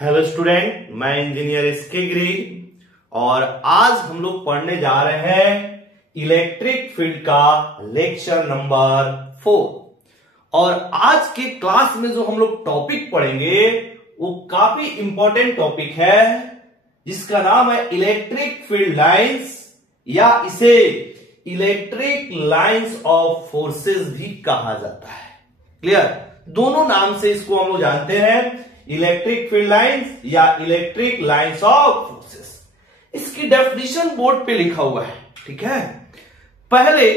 Hello student, मैं engineer SK गिरी और आज हम लोग पढ़ने जा रहे हैं इलेक्ट्रिक फील्ड का लेक्चर नंबर 4। और आज के क्लास में जो हम लोग टॉपिक पढ़ेंगे वो काफी इंपॉर्टेंट टॉपिक है जिसका नाम है इलेक्ट्रिक फील्ड लाइंस या इसे इलेक्ट्रिक लाइंस ऑफ फोर्सेस भी कहा जाता है। क्लियर? दोनों नाम से इसको हम लोग जानते हैं, इलेक्ट्रिक फील्ड लाइंस या इलेक्ट्रिक लाइंस ऑफ फोर्सेस। इसकी डेफिनेशन बोर्ड पे लिखा हुआ है, ठीक है। पहले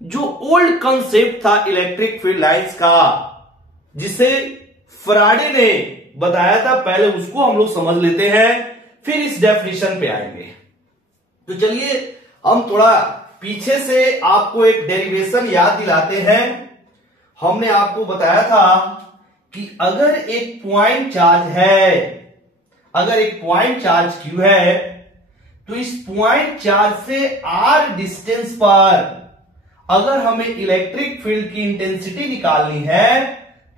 जो ओल्ड कंसेप्ट था इलेक्ट्रिक फील्ड लाइंस का, जिसे फैराडे ने बताया था, पहले उसको हम लोग समझ लेते हैं, फिर इस डेफिनेशन पे आएंगे। तो चलिए हम थोड़ा पीछे से आपको एक डेरिवेशन याद दिलाते हैं। हमने आपको बताया था कि अगर एक पॉइंट चार्ज है, अगर एक पॉइंट चार्ज Q है, तो इस पॉइंट चार्ज से R डिस्टेंस पर अगर हमें इलेक्ट्रिक फील्ड की इंटेंसिटी निकालनी है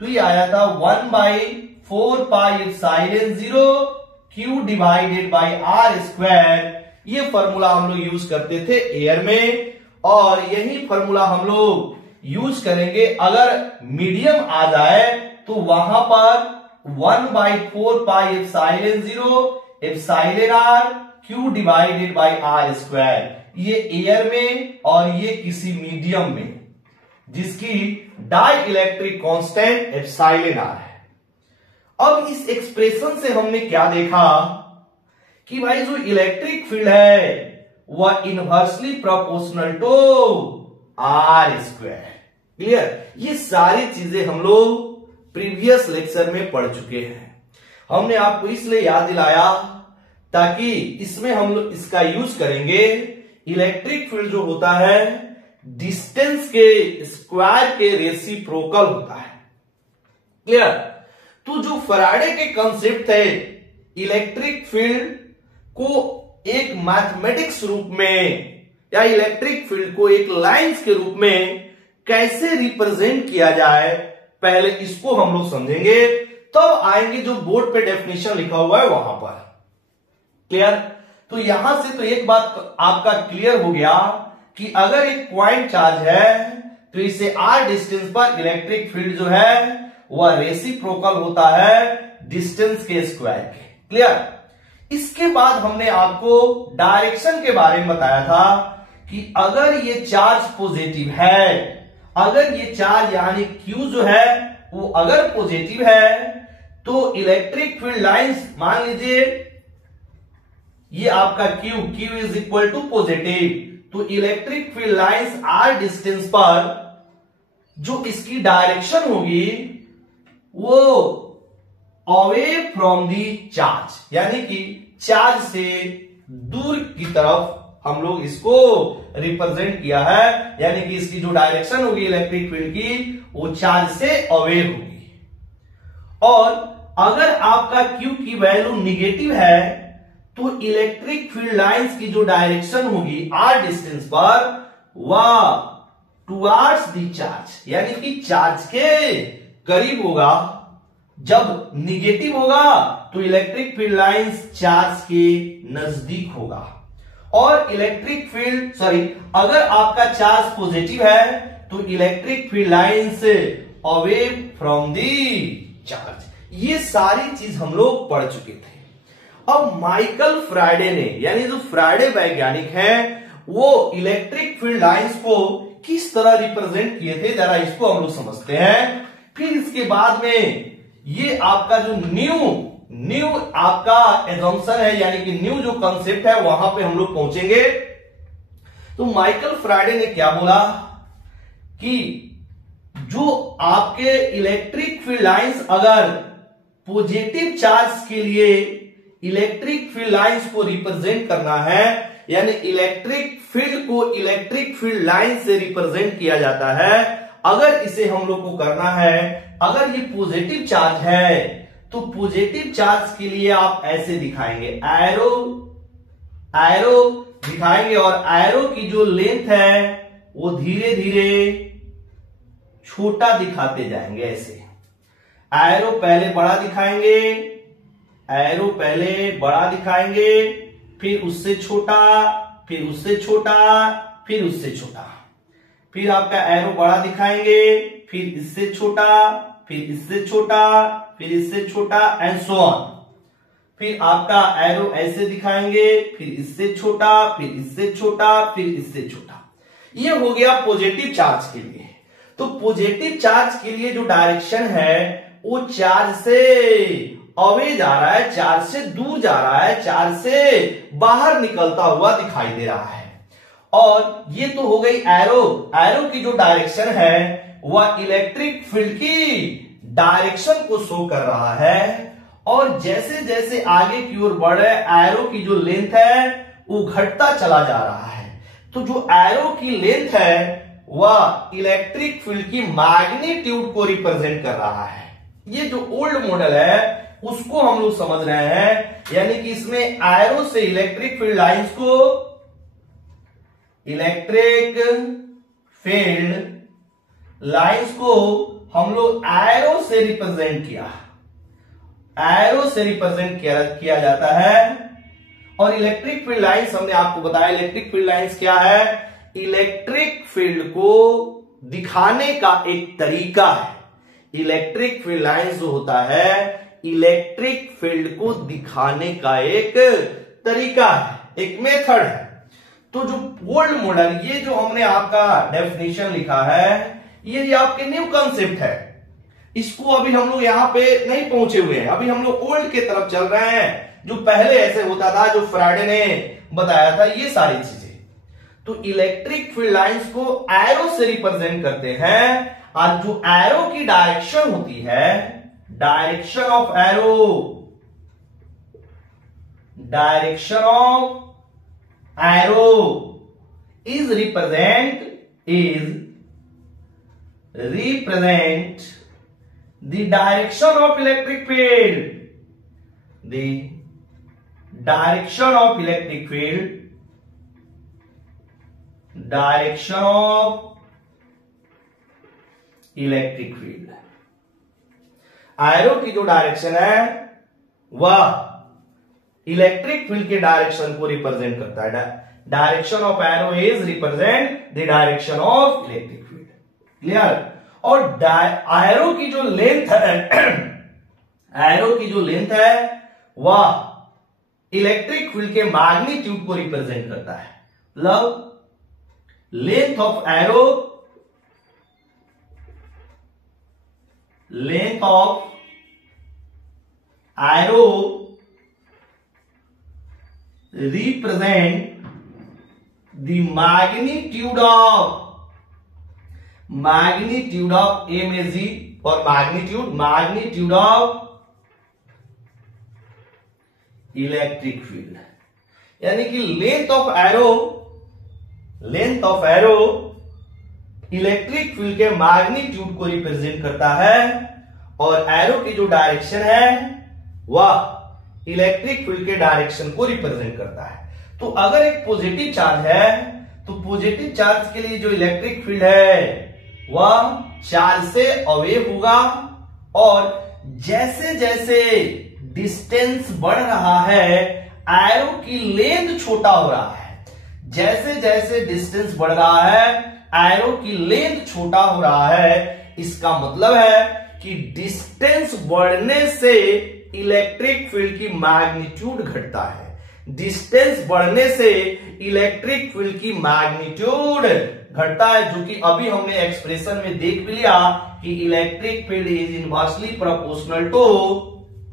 तो ये आया था 1/4πε0 Q डिवाइडेड बाई R²। ये फॉर्मूला हम लोग यूज करते थे एयर में, और यही फॉर्मूला हम लोग यूज करेंगे अगर मीडियम आ जाए तो वहां पर 1/4πε0 Q डिवाइडेड बाई R²। ये एयर में और ये किसी मीडियम में जिसकी dielectric constant epsilon R है। अब इस एक्सप्रेशन से हमने क्या देखा कि भाई जो इलेक्ट्रिक फील्ड है वह inversely proportional to R²। Clear? ये सारी चीजें हम लोग प्रीवियस लेक्चर में पढ़ चुके हैं। हमने आपको इसलिए याद दिलाया ताकि इसमें हम लोग इसका यूज करेंगे। इलेक्ट्रिक फील्ड जो होता है डिस्टेंस के स्क्वायर के रेसिप्रोकल होता है। क्लियर? तो जो फैराडे के कंसेप्ट थे इलेक्ट्रिक फील्ड को एक मैथमेटिक्स रूप में या इलेक्ट्रिक फील्ड को एक लाइंस के रूप में कैसे रिप्रेजेंट किया जाए, पहले इसको हम लोग समझेंगे, तब आएंगे जो बोर्ड पे डेफिनेशन लिखा हुआ है वहां पर। क्लियर? तो यहां से तो एक बात आपका क्लियर हो गया कि अगर एक पॉइंट चार्ज है तो इसे R डिस्टेंस पर इलेक्ट्रिक फील्ड जो है वह रेसिप्रोकल होता है डिस्टेंस के स्क्वायर के। क्लियर? इसके बाद हमने आपको डायरेक्शन के बारे में बताया था कि अगर ये चार्ज पॉजिटिव है, अगर ये चार्ज यानी Q जो है वो अगर पॉजिटिव है तो इलेक्ट्रिक फील्ड लाइंस, मान लीजिए ये आपका Q is equal to positive, तो electric field lines R distance पर जो इसकी डायरेक्शन होगी वो अवे फ्रॉम दी चार्ज, यानी कि चार्ज से दूर की तरफ हम लोग इसको रिप्रेजेंट किया है, यानी कि इसकी जो डायरेक्शन होगी इलेक्ट्रिक फील्ड की वो चार्ज से अवे होगी। और अगर आपका Q की वैल्यू निगेटिव है तो इलेक्ट्रिक फील्ड लाइंस की जो डायरेक्शन होगी R डिस्टेंस पर वह टुवर्ड्स दी चार्ज, यानी कि चार्ज के करीब होगा। जब निगेटिव होगा तो इलेक्ट्रिक फील्ड लाइंस चार्ज के नजदीक होगा। और इलेक्ट्रिक फील्ड अगर आपका चार्ज पॉजिटिव है तो electric field lines away from the charge. ये सारी चीज हम लोग पढ़ चुके थे। अब माइकल फैराडे ने, यानी जो फैराडे वैज्ञानिक हैं, वो इलेक्ट्रिक फील्ड लाइंस को किस तरह रिप्रेजेंट किए थे, जरा इसको हम लोग समझते हैं। फिर इसके बाद में ये आपका जो न्यू आपका एजम्पशन है, यानी कि न्यू जो कंसेप्ट है वहां पे हम लोग पहुंचेंगे। तो माइकल फैराडे ने क्या बोला कि जो आपके इलेक्ट्रिक फील्ड लाइंस अगर पॉजिटिव चार्ज के लिए इलेक्ट्रिक फील्ड लाइंस को रिप्रेजेंट करना है, यानी इलेक्ट्रिक फील्ड को इलेक्ट्रिक फील्ड लाइन से रिप्रेजेंट किया जाता है, अगर इसे हम लोग को करना है, अगर ये पॉजिटिव चार्ज है तो पॉजिटिव चार्ज के लिए आप ऐसे दिखाएंगे, एरो दिखाएंगे, और एरो की जो लेंथ है वो धीरे धीरे छोटा दिखाते जाएंगे। ऐसे एरो पहले बड़ा दिखाएंगे, एरो पहले बड़ा दिखाएंगे, फिर उससे छोटा, फिर उससे छोटा, फिर उससे छोटा, फिर आपका एरो बड़ा दिखाएंगे, फिर इससे छोटा, फिर इससे छोटा, फिर इससे छोटा एंड सो ऑन। फिर आपका एरो ऐसे दिखाएंगे, फिर इससे छोटा, फिर इससे छोटा, फिर इससे छोटा। ये हो गया पॉजिटिव चार्ज के लिए। तो पॉजिटिव चार्ज के लिए जो डायरेक्शन है वो चार्ज से अवे जा रहा है, चार्ज से दूर जा रहा है, चार्ज से बाहर निकलता हुआ दिखाई दे रहा है। और ये तो हो गई एरो। एरो की जो डायरेक्शन है वह इलेक्ट्रिक फील्ड की डायरेक्शन को शो कर रहा है। और जैसे जैसे आगे की ओर बढ़ रहे एरो की जो लेंथ है वो घटता चला जा रहा है। तो जो एरो की लेंथ है वह इलेक्ट्रिक फील्ड की मैग्नीट्यूड को रिप्रेजेंट कर रहा है। ये जो ओल्ड मॉडल है उसको हम लोग समझ रहे हैं, यानी कि इसमें एरो से इलेक्ट्रिक फील्ड लाइंस को, इलेक्ट्रिक फील्ड लाइंस को हम लोग एरो से रिप्रेजेंट किया, एरो से रिप्रेजेंट किया जाता है। और इलेक्ट्रिक फील्ड लाइंस हमने आपको बताया, इलेक्ट्रिक फील्ड लाइंस क्या है? इलेक्ट्रिक फील्ड को दिखाने का एक तरीका है। इलेक्ट्रिक फील्ड लाइंस जो होता है इलेक्ट्रिक फील्ड को दिखाने का एक तरीका है, एक मेथड है। तो जो ओल्ड मॉडल, ये जो हमने आपका डेफिनेशन लिखा है ये आपके न्यू कंसेप्ट है। इसको अभी हम लोग यहां पे नहीं पहुंचे हुए हैं, अभी हम लोग ओल्ड के तरफ चल रहे हैं। जो पहले ऐसे होता था, जो फ्राइडे ने बताया था, ये सारी चीजें। तो इलेक्ट्रिक फील्ड लाइंस को एरो से रिप्रेजेंट करते हैं। और जो एरो की डायरेक्शन होती है, direction of arrow, direction of arrow is represent the direction of electric field, the direction of electric field, direction of electric field. Arrow की जो डायरेक्शन है वह इलेक्ट्रिक फील्ड के डायरेक्शन को रिप्रेजेंट करता है। Direction of arrow is represent the direction of electric field. Clear? और arrow की जो लेंथ है, एरो की जो लेंथ है वह इलेक्ट्रिक फील्ड के मैग्नीट्यूड को रिप्रेजेंट करता है। मतलब length of arrow, length of arrow represent the magnitude of MAG और मैग्नीट्यूड ऑफ इलेक्ट्रिक फील्ड। यानी कि length of arrow electric field के मैग्नीट्यूड को रिप्रेजेंट करता है। और एरो की जो डायरेक्शन है वह इलेक्ट्रिक फील्ड के डायरेक्शन को रिप्रेजेंट करता है। तो अगर एक पॉजिटिव चार्ज है तो पॉजिटिव चार्ज के लिए जो इलेक्ट्रिक फील्ड है वह चार्ज से अवे होगा। और जैसे जैसे डिस्टेंस बढ़ रहा है एरो की लेंथ छोटा हो रहा है। जैसे जैसे डिस्टेंस बढ़ रहा है एरो की लेंथ छोटा हो रहा है। इसका मतलब है कि डिस्टेंस बढ़ने से इलेक्ट्रिक फील्ड की मैग्नीट्यूड घटता है। डिस्टेंस बढ़ने से इलेक्ट्रिक फील्ड की मैग्नीट्यूड घटता है, जो कि अभी हमने एक्सप्रेशन में देख भी लिया कि electric field is inversely proportional to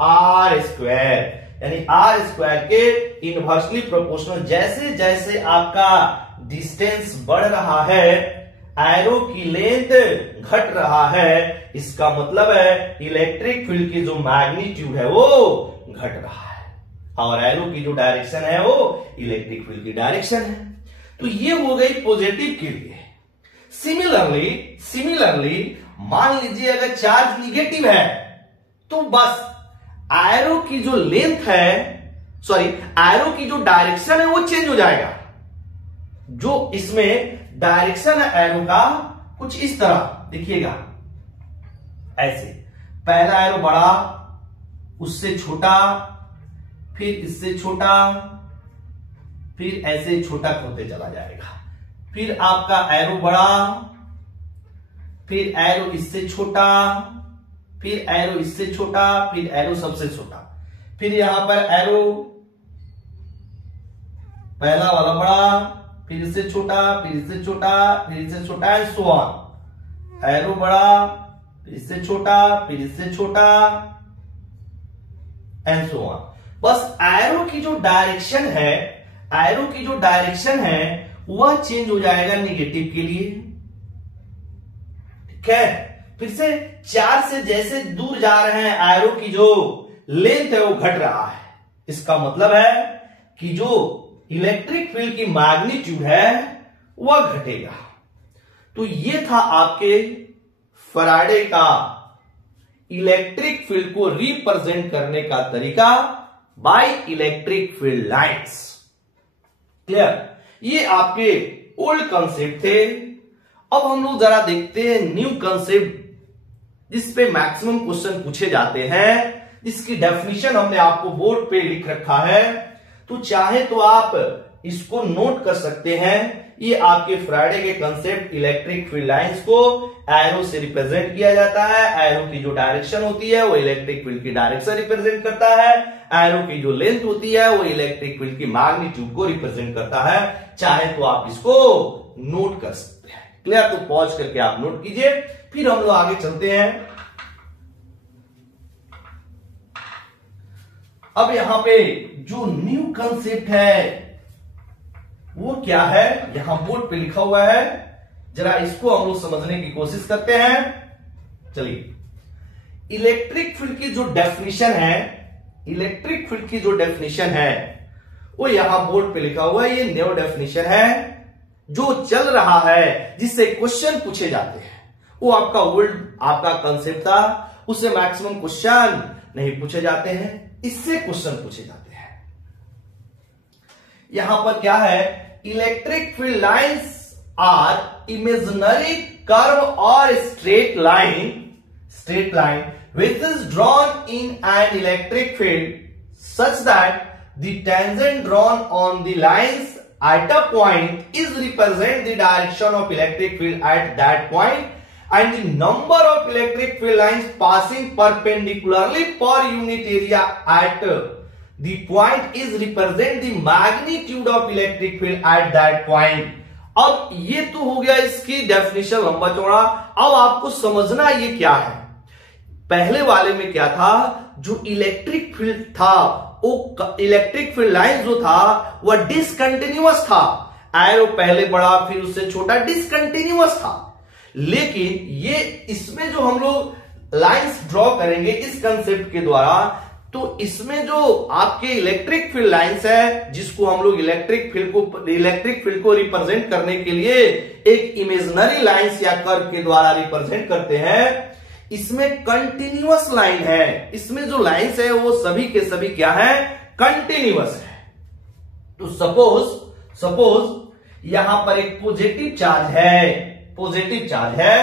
r square, यानी आर स्क्वायर के इनवर्सली प्रोपोर्शनल। जैसे जैसे आपका डिस्टेंस बढ़ रहा है एरो की लेंथ घट रहा है। इसका मतलब है इलेक्ट्रिक फील्ड की जो मैग्नीट्यूड है वो घट रहा है और एरो की जो डायरेक्शन है वो इलेक्ट्रिक फील्ड की डायरेक्शन है। तो ये हो गई पॉजिटिव के लिए। सिमिलरली मान लीजिए अगर चार्ज निगेटिव है तो बस एरो की जो लेंथ है, एरो की जो डायरेक्शन है वो चेंज हो जाएगा। जो इसमें डायरेक्शन है एरो का कुछ इस तरह देखिएगा, ऐसे पहला एरो बड़ा, उससे छोटा, फिर इससे छोटा, फिर ऐसे छोटा होते चला जाएगा, फिर आपका एरो बड़ा, फिर एरो इससे छोटा, फिर एरो इससे छोटा, फिर एरो सबसे छोटा, फिर यहां पर एरो पहला वाला बड़ा, फिर इससे छोटा, फिर इससे छोटा, फिर इससे छोटा एंड सो ऑन। एरो बड़ा, फिर इससे छोटा, फिर इससे छोटा एंड सो ऑन। बस एरो की जो डायरेक्शन है, एरो की जो डायरेक्शन है वह चेंज हो जाएगा नेगेटिव के लिए। ठीक है, फिर से 4 से जैसे दूर जा रहे हैं एरो की जो लेंथ है वो घट रहा है। इसका मतलब है कि जो इलेक्ट्रिक फील्ड की मैग्नीट्यूड है वह घटेगा। तो ये था आपके फैराडे का इलेक्ट्रिक फील्ड को रिप्रेजेंट करने का तरीका by electric field lines. Clear, ये आपके ओल्ड कंसेप्ट थे। अब हम लोग जरा देखते हैं न्यू कंसेप्ट जिसपे मैक्सिमम क्वेश्चन पूछे जाते हैं, जिसकी डेफिनेशन हमने आपको बोर्ड पे लिख रखा है। तो चाहे तो आप इसको नोट कर सकते हैं। ये आपके फैराडे के कंसेप्ट इलेक्ट्रिक फील्ड लाइंस को एरो से रिप्रेजेंट किया जाता है। एरो की जो डायरेक्शन होती है वो इलेक्ट्रिक फील्ड की डायरेक्शन रिप्रेजेंट करता है। एरो की जो लेंथ होती है वो इलेक्ट्रिक फील्ड की मैग्नीट्यूड को रिप्रेजेंट करता है। चाहे तो आप इसको नोट कर सकते हैं। क्लियर, तो पॉज करके आप नोट कीजिए, फिर हम लोग आगे चलते हैं। अब यहां पे जो न्यू कंसेप्ट है वो क्या है, यहां बोर्ड पे लिखा हुआ है, जरा इसको हम लोग समझने की कोशिश करते हैं। चलिए, इलेक्ट्रिक फील्ड की जो डेफिनेशन है, इलेक्ट्रिक फील्ड की जो डेफिनेशन है वो यहां बोर्ड पे लिखा हुआ है। ये न्यू डेफिनेशन है जो चल रहा है, जिससे क्वेश्चन पूछे जाते हैं। वो आपका ओल्ड आपका कंसेप्ट था, उससे मैक्सिमम क्वेश्चन नहीं पूछे जाते हैं, इससे क्वेश्चन पूछे जाते हैं। यहां पर क्या है, electric field lines are imaginary curve और straight line which is drawn in an electric field such that the tangent drawn on the lines at a point is represent the direction of electric field at that point and the number of electric field lines passing perpendicularly per unit area at the point is represent the magnitude of electric field at that point। अब ये तो हो गया इसकी definition लंबा चौड़ा। अब आपको समझना ये क्या है। पहले वाले में क्या था, जो इलेक्ट्रिक फील्ड था वो इलेक्ट्रिक फील्ड लाइन जो था वह डिसकंटिन्यूअस था। एरो पहले बड़ा फिर उससे छोटा, डिसकंटिन्यूअस था। लेकिन ये इसमें जो हम लोग लाइंस ड्रॉ करेंगे इस कंसेप्ट के द्वारा, तो इसमें जो आपके इलेक्ट्रिक फील्ड लाइंस है, जिसको हम लोग इलेक्ट्रिक फील्ड को रिप्रेजेंट करने के लिए एक इमेजिनरी लाइंस या कर्व के द्वारा रिप्रेजेंट करते हैं, इसमें कंटिन्यूअस लाइन है। इसमें जो लाइंस है वो सभी के सभी क्या है, कंटिन्यूअस है। तो सपोज यहां पर एक पॉजिटिव चार्ज है,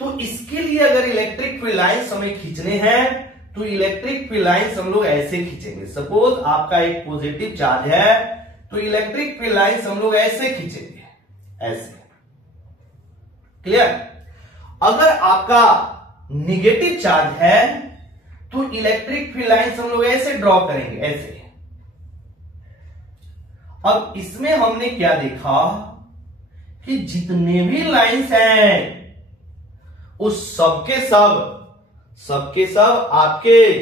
तो इसके लिए अगर इलेक्ट्रिक फील्ड लाइंस हमें खींचने हैं तो इलेक्ट्रिक फील्ड लाइंस हम लोग ऐसे खींचेंगे। सपोज आपका एक पॉजिटिव चार्ज है तो इलेक्ट्रिक फील्ड लाइंस हम लोग ऐसे खींचेंगे, ऐसे। क्लियर। अगर आपका निगेटिव चार्ज है तो इलेक्ट्रिक फील्ड लाइंस हम लोग ऐसे ड्रॉ करेंगे, ऐसे। अब इसमें हमने क्या देखा कि जितने भी लाइंस हैं उस सबके सब आपके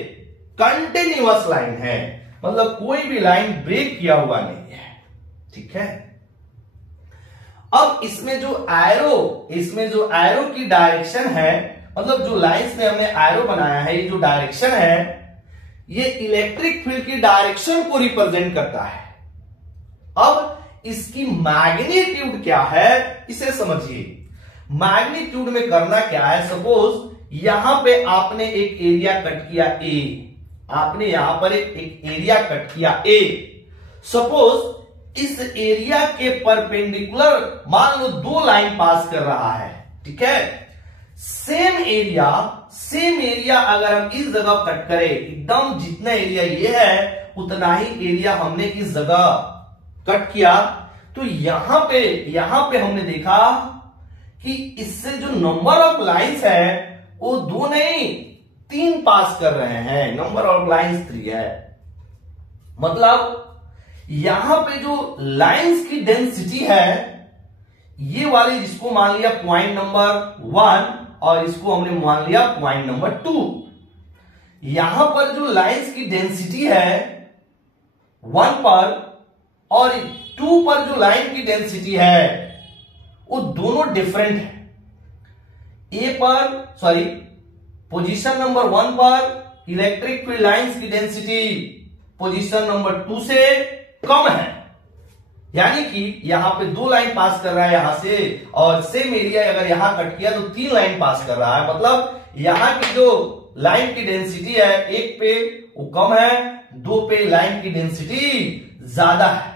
कंटिन्यूअस लाइन है, मतलब कोई भी लाइन ब्रेक किया हुआ नहीं है। ठीक है। अब इसमें जो एरो की डायरेक्शन है, मतलब जो लाइंस ने हमने एरो बनाया है, ये जो डायरेक्शन है ये इलेक्ट्रिक फील्ड की डायरेक्शन को रिप्रेजेंट करता है। अब इसकी मैग्नीट्यूड क्या है इसे समझिए। मैग्नीट्यूड में करना क्या है, सपोज यहां पे आपने एक एरिया कट किया ए, आपने यहां पर एक एरिया कट किया ए। सपोज इस एरिया के परपेंडिकुलर मान लो 2 लाइन पास कर रहा है। ठीक है। सेम एरिया अगर हम इस जगह कट करें, एकदम जितना एरिया ये है उतना ही एरिया हमने इस जगह कट किया। तो यहां पे हमने देखा कि इससे जो नंबर ऑफ लाइंस है वो 2 नहीं 3 पास कर रहे हैं। नंबर ऑफ लाइंस 3 है। मतलब यहां पे जो लाइंस की डेंसिटी है ये वाली, जिसको मान लिया पॉइंट नंबर 1 और इसको हमने मान लिया पॉइंट नंबर 2। यहां पर जो लाइंस की डेंसिटी है 1 पर और 2 पर जो लाइन की डेंसिटी है वो दोनों डिफरेंट है। पोजीशन नंबर 1 पर इलेक्ट्रिक फील्ड लाइंस की डेंसिटी पोजीशन नंबर 2 से कम है। यानी कि यहां पे 2 लाइन पास कर रहा है यहां से, और सेम एरिया अगर यहां कट किया तो 3 लाइन पास कर रहा है। मतलब यहां की जो लाइन की डेंसिटी है 1 पे वो कम है, 2 पे लाइन की डेंसिटी ज्यादा है।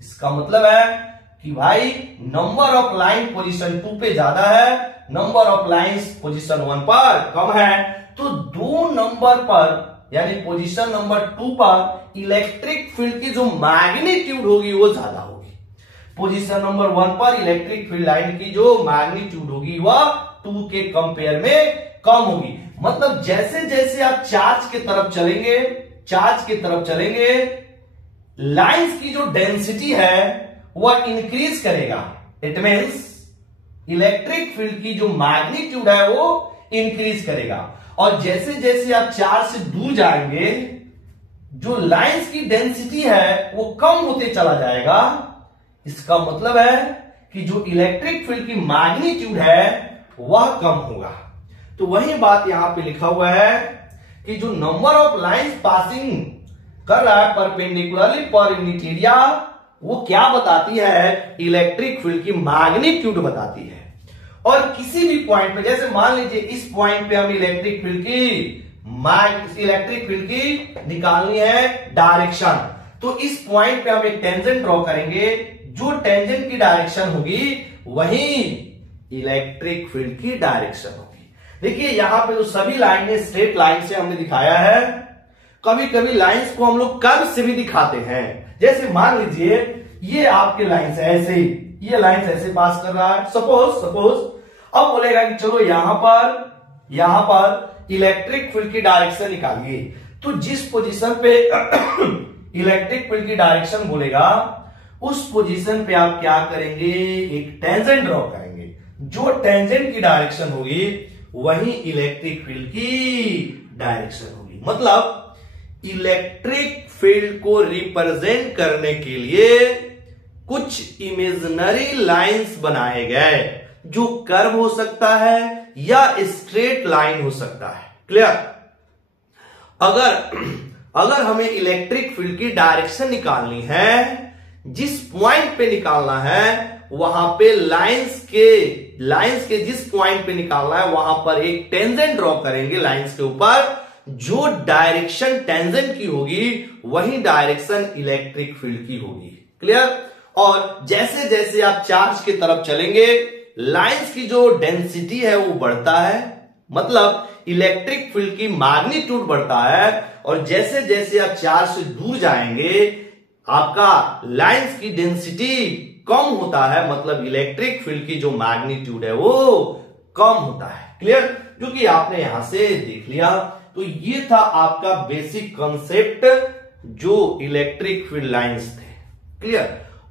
इसका मतलब है कि भाई नंबर ऑफ लाइन पोजीशन 2 पे ज्यादा है, नंबर ऑफ लाइंस पोजीशन 1 पर कम है। तो 2 नंबर पर यानी पोजीशन नंबर 2 पर इलेक्ट्रिक फील्ड की जो मैग्नीट्यूड होगी वो ज्यादा होगी। पोजीशन नंबर 1 पर इलेक्ट्रिक फील्ड लाइन की जो मैग्नीट्यूड होगी वह 2 के कंपेयर में कम होगी। मतलब जैसे जैसे आप चार्ज की तरफ चलेंगे लाइंस की जो डेंसिटी है वह इंक्रीज करेगा। इट मींस इलेक्ट्रिक फील्ड की जो मैग्नीट्यूड है वो इंक्रीज करेगा। और जैसे जैसे आप चार्ज से दूर जाएंगे जो लाइंस की डेंसिटी है वो कम होते चला जाएगा। इसका मतलब है कि जो इलेक्ट्रिक फील्ड की मैग्नीट्यूड है वह कम होगा। तो वही बात यहां पे लिखा हुआ है कि जो नंबर ऑफ लाइंस पासिंग कर रहा है परपेंडिकुलरली पर यूनिट एरिया वो क्या बताती है, इलेक्ट्रिक फील्ड की मैग्नीट्यूड बताती है। और किसी भी पॉइंट पे, जैसे मान लीजिए इस पॉइंट पे हम इलेक्ट्रिक फील्ड की निकालनी है डायरेक्शन, तो इस पॉइंट पे हम एक टेंजेंट ड्रॉ करेंगे। जो टेंजेंट की डायरेक्शन होगी वही इलेक्ट्रिक फील्ड की डायरेक्शन होगी। देखिए यहां पे जो सभी लाइन स्ट्रेट लाइन से हमने दिखाया है। कभी कभी लाइंस को हम लोग कर्व से भी दिखाते हैं। जैसे मान लीजिए ये आपके लाइंस है, ऐसे ही ये लाइंस ऐसे पास कर रहा है सपोज। अब बोलेगा कि चलो यहां पर इलेक्ट्रिक फील्ड की डायरेक्शन निकालिए। तो जिस पोजीशन पे इलेक्ट्रिक फील्ड की डायरेक्शन बोलेगा उस पोजीशन पे आप क्या करेंगे, एक टेंजेंट ड्रॉ करेंगे। जो टेंजेंट की डायरेक्शन होगी वही इलेक्ट्रिक फील्ड की डायरेक्शन होगी। मतलब इलेक्ट्रिक फील्ड को रिप्रेजेंट करने के लिए कुछ इमेजिनरी लाइंस बनाए गए, जो कर्व हो सकता है या स्ट्रेट लाइन हो सकता है। क्लियर? अगर हमें इलेक्ट्रिक फील्ड की डायरेक्शन निकालनी है, जिस पॉइंट पे निकालना है वहां पे लाइंस के जिस पॉइंट पे निकालना है वहां पर एक टेंजेंट ड्रॉ करेंगे लाइंस के ऊपर। जो डायरेक्शन टेंजेंट की होगी वही डायरेक्शन इलेक्ट्रिक फील्ड की होगी। क्लियर? और जैसे जैसे आप चार्ज की तरफ चलेंगे लाइंस की जो डेंसिटी है वो बढ़ता है, मतलब इलेक्ट्रिक फील्ड की मैग्नीट्यूड बढ़ता है। और जैसे जैसे आप चार्ज से दूर जाएंगे आपका लाइंस की डेंसिटी कम होता है, मतलब इलेक्ट्रिक फील्ड की जो मैग्नीट्यूड है वो कम होता है। क्लियर? जो कि आपने यहां से देख लिया। तो ये था आपका बेसिक कॉन्सेप्ट जो इलेक्ट्रिक फील्ड लाइंस थे। क्लियर?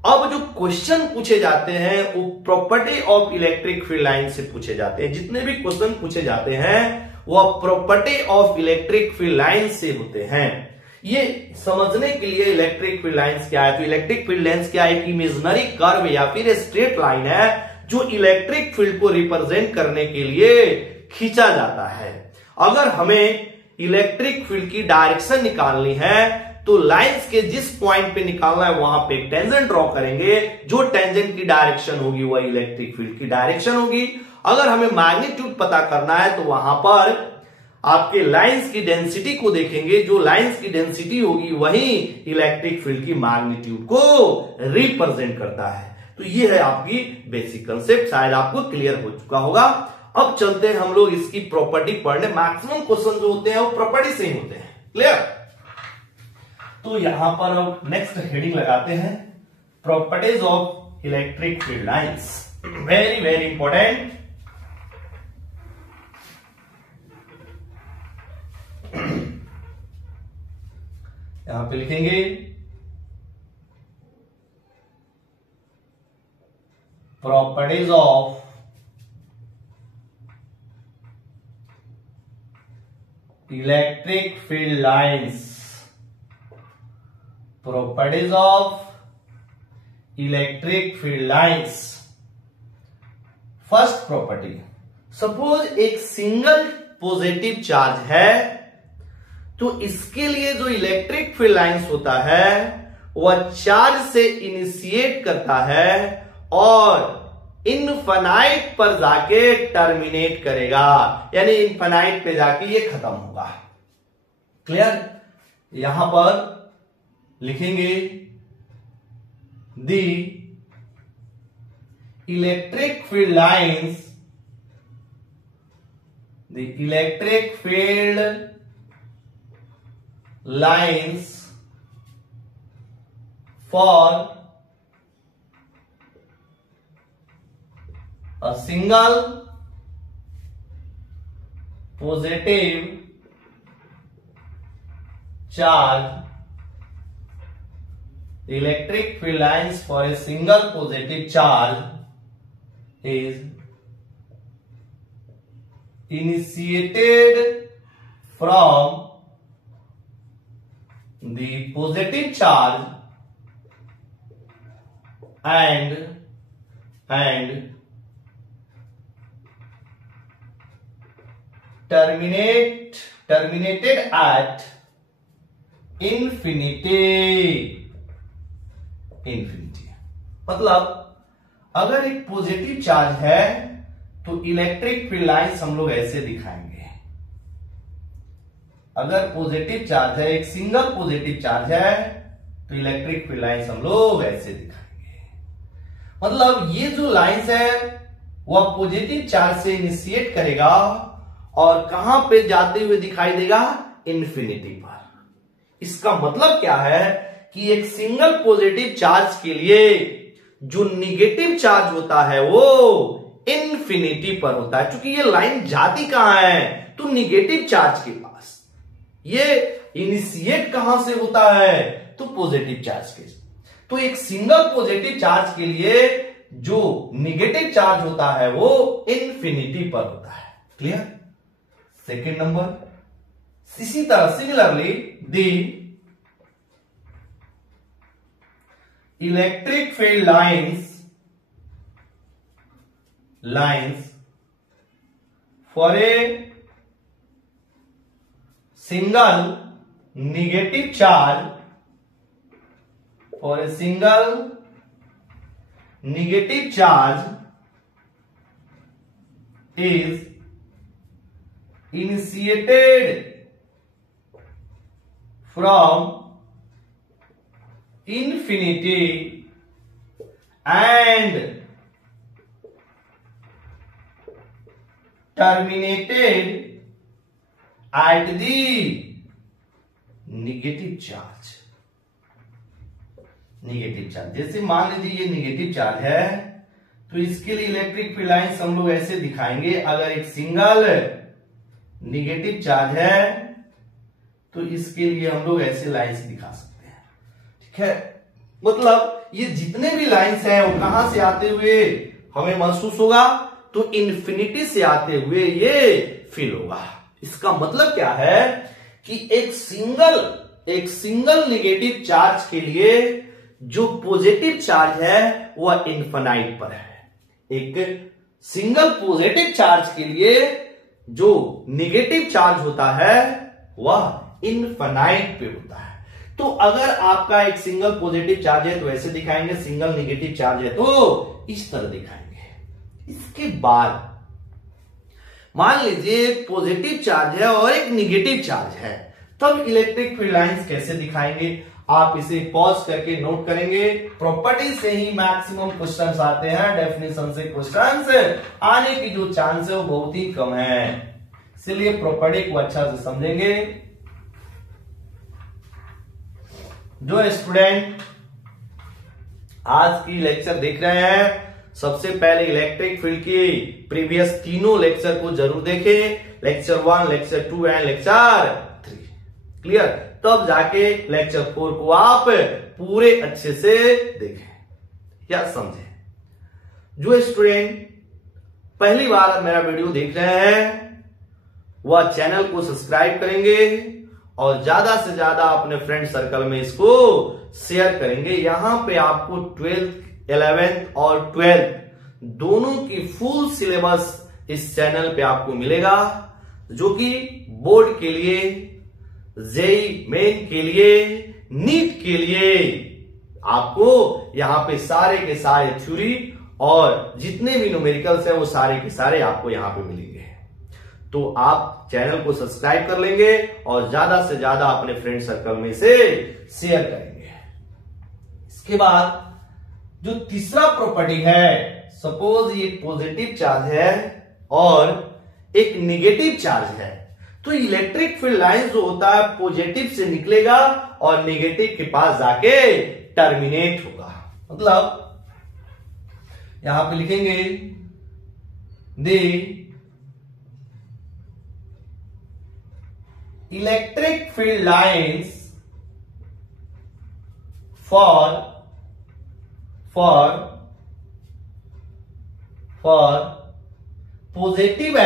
अब जो क्वेश्चन पूछे जाते हैं वो property of electric field line से पूछे जाते हैं। जितने भी क्वेश्चन पूछे जाते हैं वो property of electric field line से होते हैं। ये समझने के लिए इलेक्ट्रिक फील्ड लाइंस क्या है, तो इलेक्ट्रिक फील्ड लाइंस क्या है, एक इमेजिनरी कर्व या फिर स्ट्रेट लाइन है जो इलेक्ट्रिक फील्ड को रिप्रेजेंट करने के लिए खींचा जाता है। अगर हमें इलेक्ट्रिक फील्ड की डायरेक्शन निकालनी है तो लाइंस के जिस पॉइंट पे निकालना है वहां पे एक टेंजेंट ड्रॉ करेंगे। जो टेंजेंट की डायरेक्शन होगी वह इलेक्ट्रिक फील्ड की डायरेक्शन होगी। अगर हमें मैग्नीट्यूड पता करना है तो वहां पर आपके लाइंस की डेंसिटी को देखेंगे। जो लाइंस की डेंसिटी होगी वही इलेक्ट्रिक फील्ड की मैग्नीट्यूड को रिप्रेजेंट करता है। तो ये है आपकी बेसिक कंसेप्ट, शायद आपको क्लियर हो चुका होगा। अब चलते हैं हम लोग इसकी प्रॉपर्टी पढ़ने। मैक्सिमम क्वेश्चन जो होते हैं वो प्रॉपर्टी से ही होते हैं। क्लियर? तो यहां पर अब नेक्स्ट हेडिंग लगाते हैं, properties of electric field lines. Very very important. यहां पे लिखेंगे properties of electric field lines, properties of electric field lines. First property, suppose एक सिंगल पॉजिटिव चार्ज है, तो इसके लिए जो इलेक्ट्रिक फील्ड लाइंस होता है वह चार्ज से इनिशिएट करता है और इनफाइनाइट पर जाके टर्मिनेट करेगा, यानी इनफाइनाइट पे जाके ये खत्म होगा। क्लियर? यहां पर लिखेंगे the electric field lines, the electric field lines for a single positive charge, the electric field lines for a single positive charge is initiated from the positive charge and terminated at infinity। मतलब अगर एक positive charge है तो electric field lines हम लोग ऐसे दिखाएंगे। अगर पॉजिटिव चार्ज है, एक सिंगल पॉजिटिव चार्ज है, तो इलेक्ट्रिक फील्ड लाइंस हम लोग ऐसे दिखाएंगे। मतलब ये जो लाइंस है वह पॉजिटिव चार्ज से इनिशिएट करेगा और कहां पे जाते हुए दिखाई देगा? इन्फिनिटी पर। इसका मतलब क्या है कि एक सिंगल पॉजिटिव चार्ज के लिए जो निगेटिव चार्ज होता है वो इन्फिनिटी पर होता है। क्योंकि ये लाइन जाती कहां है? तो निगेटिव चार्ज के पास। ये इनिशिएट कहां से होता है? तो पॉजिटिव चार्ज के। तो एक सिंगल पॉजिटिव चार्ज के लिए जो निगेटिव चार्ज होता है वो इन्फिनिटी पर होता है। क्लियर? सेकेंड नंबर, इसी तरह similarly the electric field lines for a single negative charge, for a single negative charge is initiated from infinity and terminated at the negative charge। Negative charge, जैसे मान लीजिए ये negative charge है तो इसके लिए इलेक्ट्रिक फील्ड लाइंस हम लोग ऐसे दिखाएंगे। अगर एक सिंगल नेगेटिव चार्ज है तो इसके लिए हम लोग ऐसे लाइंस दिखा सकते हैं। ठीक है, मतलब ये जितने भी लाइंस हैं वो कहां से आते हुए हमें महसूस होगा? तो इन्फिनिटी से आते हुए ये फील होगा। इसका मतलब क्या है कि एक सिंगल नेगेटिव चार्ज के लिए जो पॉजिटिव चार्ज है वह इनफाइनाइट पर है। एक सिंगल पॉजिटिव चार्ज के लिए जो नेगेटिव चार्ज होता है वह इनफाइनाइट पे होता है। तो अगर आपका एक सिंगल पॉजिटिव चार्ज है तो ऐसे दिखाएंगे, सिंगल नेगेटिव चार्ज है तो इस तरह दिखाएंगे। इसके बाद मान लीजिए एक पॉजिटिव चार्ज है और एक नेगेटिव चार्ज है, तब इलेक्ट्रिक फील्ड लाइंस कैसे दिखाएंगे? आप इसे पॉज करके नोट करेंगे। प्रॉपर्टी से ही मैक्सिमम क्वेश्चंस आते हैं, डेफिनेशन से क्वेश्चंस आने की जो चांस है वो बहुत ही कम है, इसलिए प्रॉपर्टी को अच्छा से समझेंगे। जो स्टूडेंट आज की लेक्चर देख रहे हैं, सबसे पहले इलेक्ट्रिक फील्ड की प्रीवियस तीनों लेक्चर को जरूर देखें, lecture 1, lecture 2 and lecture 3। Clear? तब जाके लेक्चर 4 को आप पूरे अच्छे से देखें या समझें। जो स्टूडेंट पहली बार मेरा वीडियो देख रहे हैं वह चैनल को सब्सक्राइब करेंगे और ज्यादा से ज्यादा अपने फ्रेंड सर्कल में इसको शेयर करेंगे। यहां पे आपको 12th, 11th और 12th दोनों की फुल सिलेबस इस चैनल पे आपको मिलेगा, जो कि बोर्ड के लिए, जेई मेन के लिए, नीट के लिए आपको यहां पे सारे के सारे थ्योरी और जितने भी न्यूमेरिकल्स हैं वो सारे के सारे आपको यहां पे मिलेंगे। तो आप चैनल को सब्सक्राइब कर लेंगे और ज्यादा से ज्यादा अपने फ्रेंड सर्कल में से शेयर करेंगे। इसके बाद जो तीसरा प्रॉपर्टी है, सपोज ये पॉजिटिव चार्ज है और एक निगेटिव चार्ज है, तो इलेक्ट्रिक फील्ड लाइन जो होता है पॉजिटिव से निकलेगा और निगेटिव के पास जाके टर्मिनेट होगा। मतलब यहां पे लिखेंगे the electric field lines for positive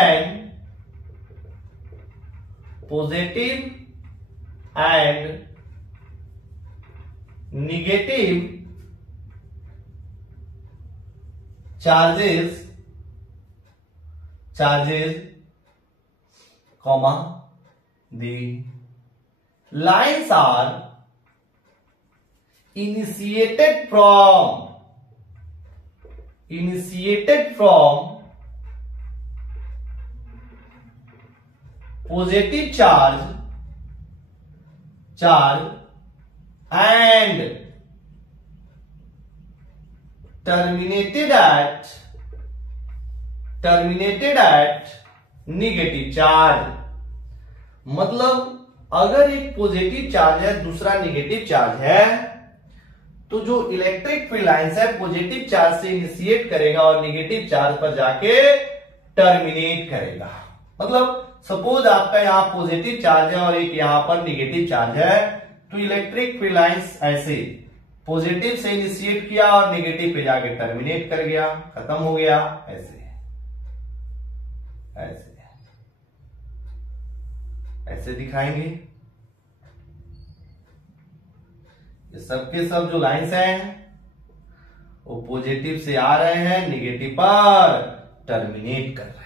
and negative charges comma the lines are initiated from positive charge and terminated at negative charge. मतलब अगर एक पॉजिटिव चार्ज है, दूसरा नेगेटिव चार्ज है, तो जो इलेक्ट्रिक फील्ड लाइंस है पॉजिटिव चार्ज से इनिशिएट करेगा और नेगेटिव चार्ज पर जाके टर्मिनेट करेगा। मतलब सपोज आपका यहां पॉजिटिव चार्ज है और एक यहां पर नेगेटिव चार्ज है, तो इलेक्ट्रिक फील्ड लाइंस ऐसे पॉजिटिव से इनिशिएट किया और नेगेटिव पे जाके टर्मिनेट कर गया, खत्म हो गया। ऐसे दिखाएंगे। ये सबके सब जो लाइंस हैं वो पॉजिटिव से आ रहे हैं, नेगेटिव पर टर्मिनेट कर रहे हैं।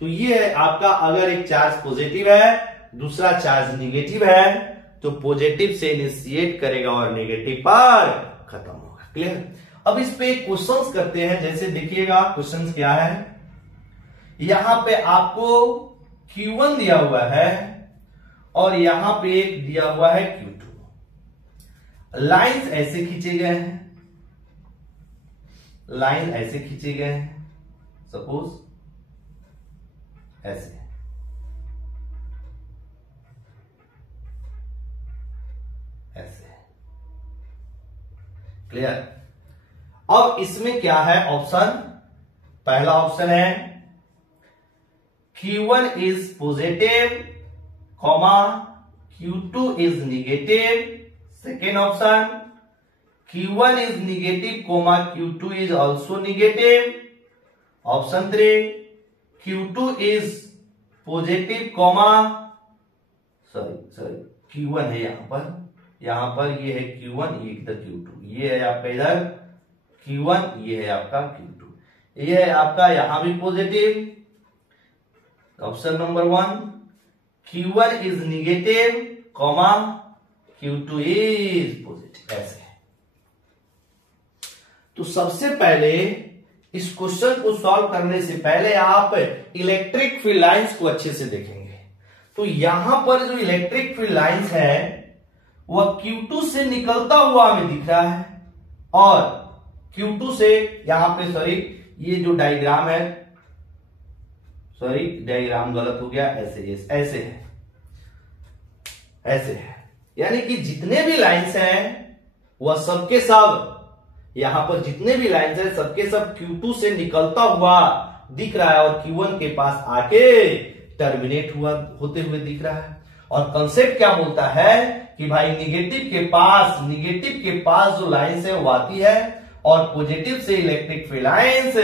तो ये है आपका, अगर एक चार्ज पॉजिटिव है, दूसरा चार्ज नेगेटिव है, तो पॉजिटिव से इनिशिएट करेगा और नेगेटिव पर खत्म होगा। क्लियर? अब इस पे क्वेश्चंस करते हैं। जैसे देखिएगा क्वेश्चंस क्या है, यहां पे आपको Q1 दिया हुआ है और यहां पे एक दिया हुआ है Q2। लाइंस ऐसे खींचे गए हैं, सपोज ऐसे। क्लियर? अब इसमें क्या है ऑप्शन? पहला ऑप्शन है Q1 is positive, Q2 is negative. Second option, Q1 is negative, Q2 is also negative. Option 3, Q2 is positive, Q1 है यहां पर ये है Q1, ये इधर Q2, ये है आपका इधर Q1, ये है आपका Q2, ये है आपका यहां भी positive. Option number 1, Q1 is negative, Q2 is positive. ऐसे है। तो सबसे पहले इस क्वेश्चन को सॉल्व करने से पहले आप इलेक्ट्रिक फील्ड लाइंस को अच्छे से देखेंगे। तो यहां पर जो इलेक्ट्रिक फील्ड लाइंस है वह Q2 से निकलता हुआ हमें दिख रहा है और Q2 से यहां पे, ये जो डायग्राम है, डायग्राम गलत हो गया, ऐसे है। यानी कि जितने भी लाइंस हैं वह सबके सब, यहां पर जितने भी लाइंस हैं सबके सब Q2 से निकलता हुआ दिख रहा है और Q1 के पास आके टर्मिनेट होते हुए दिख रहा है। और कंसेप्ट क्या बोलता है कि भाई निगेटिव के पास जो लाइंस है वो आती है और पॉजिटिव से इलेक्ट्रिक फील्ड लाइंस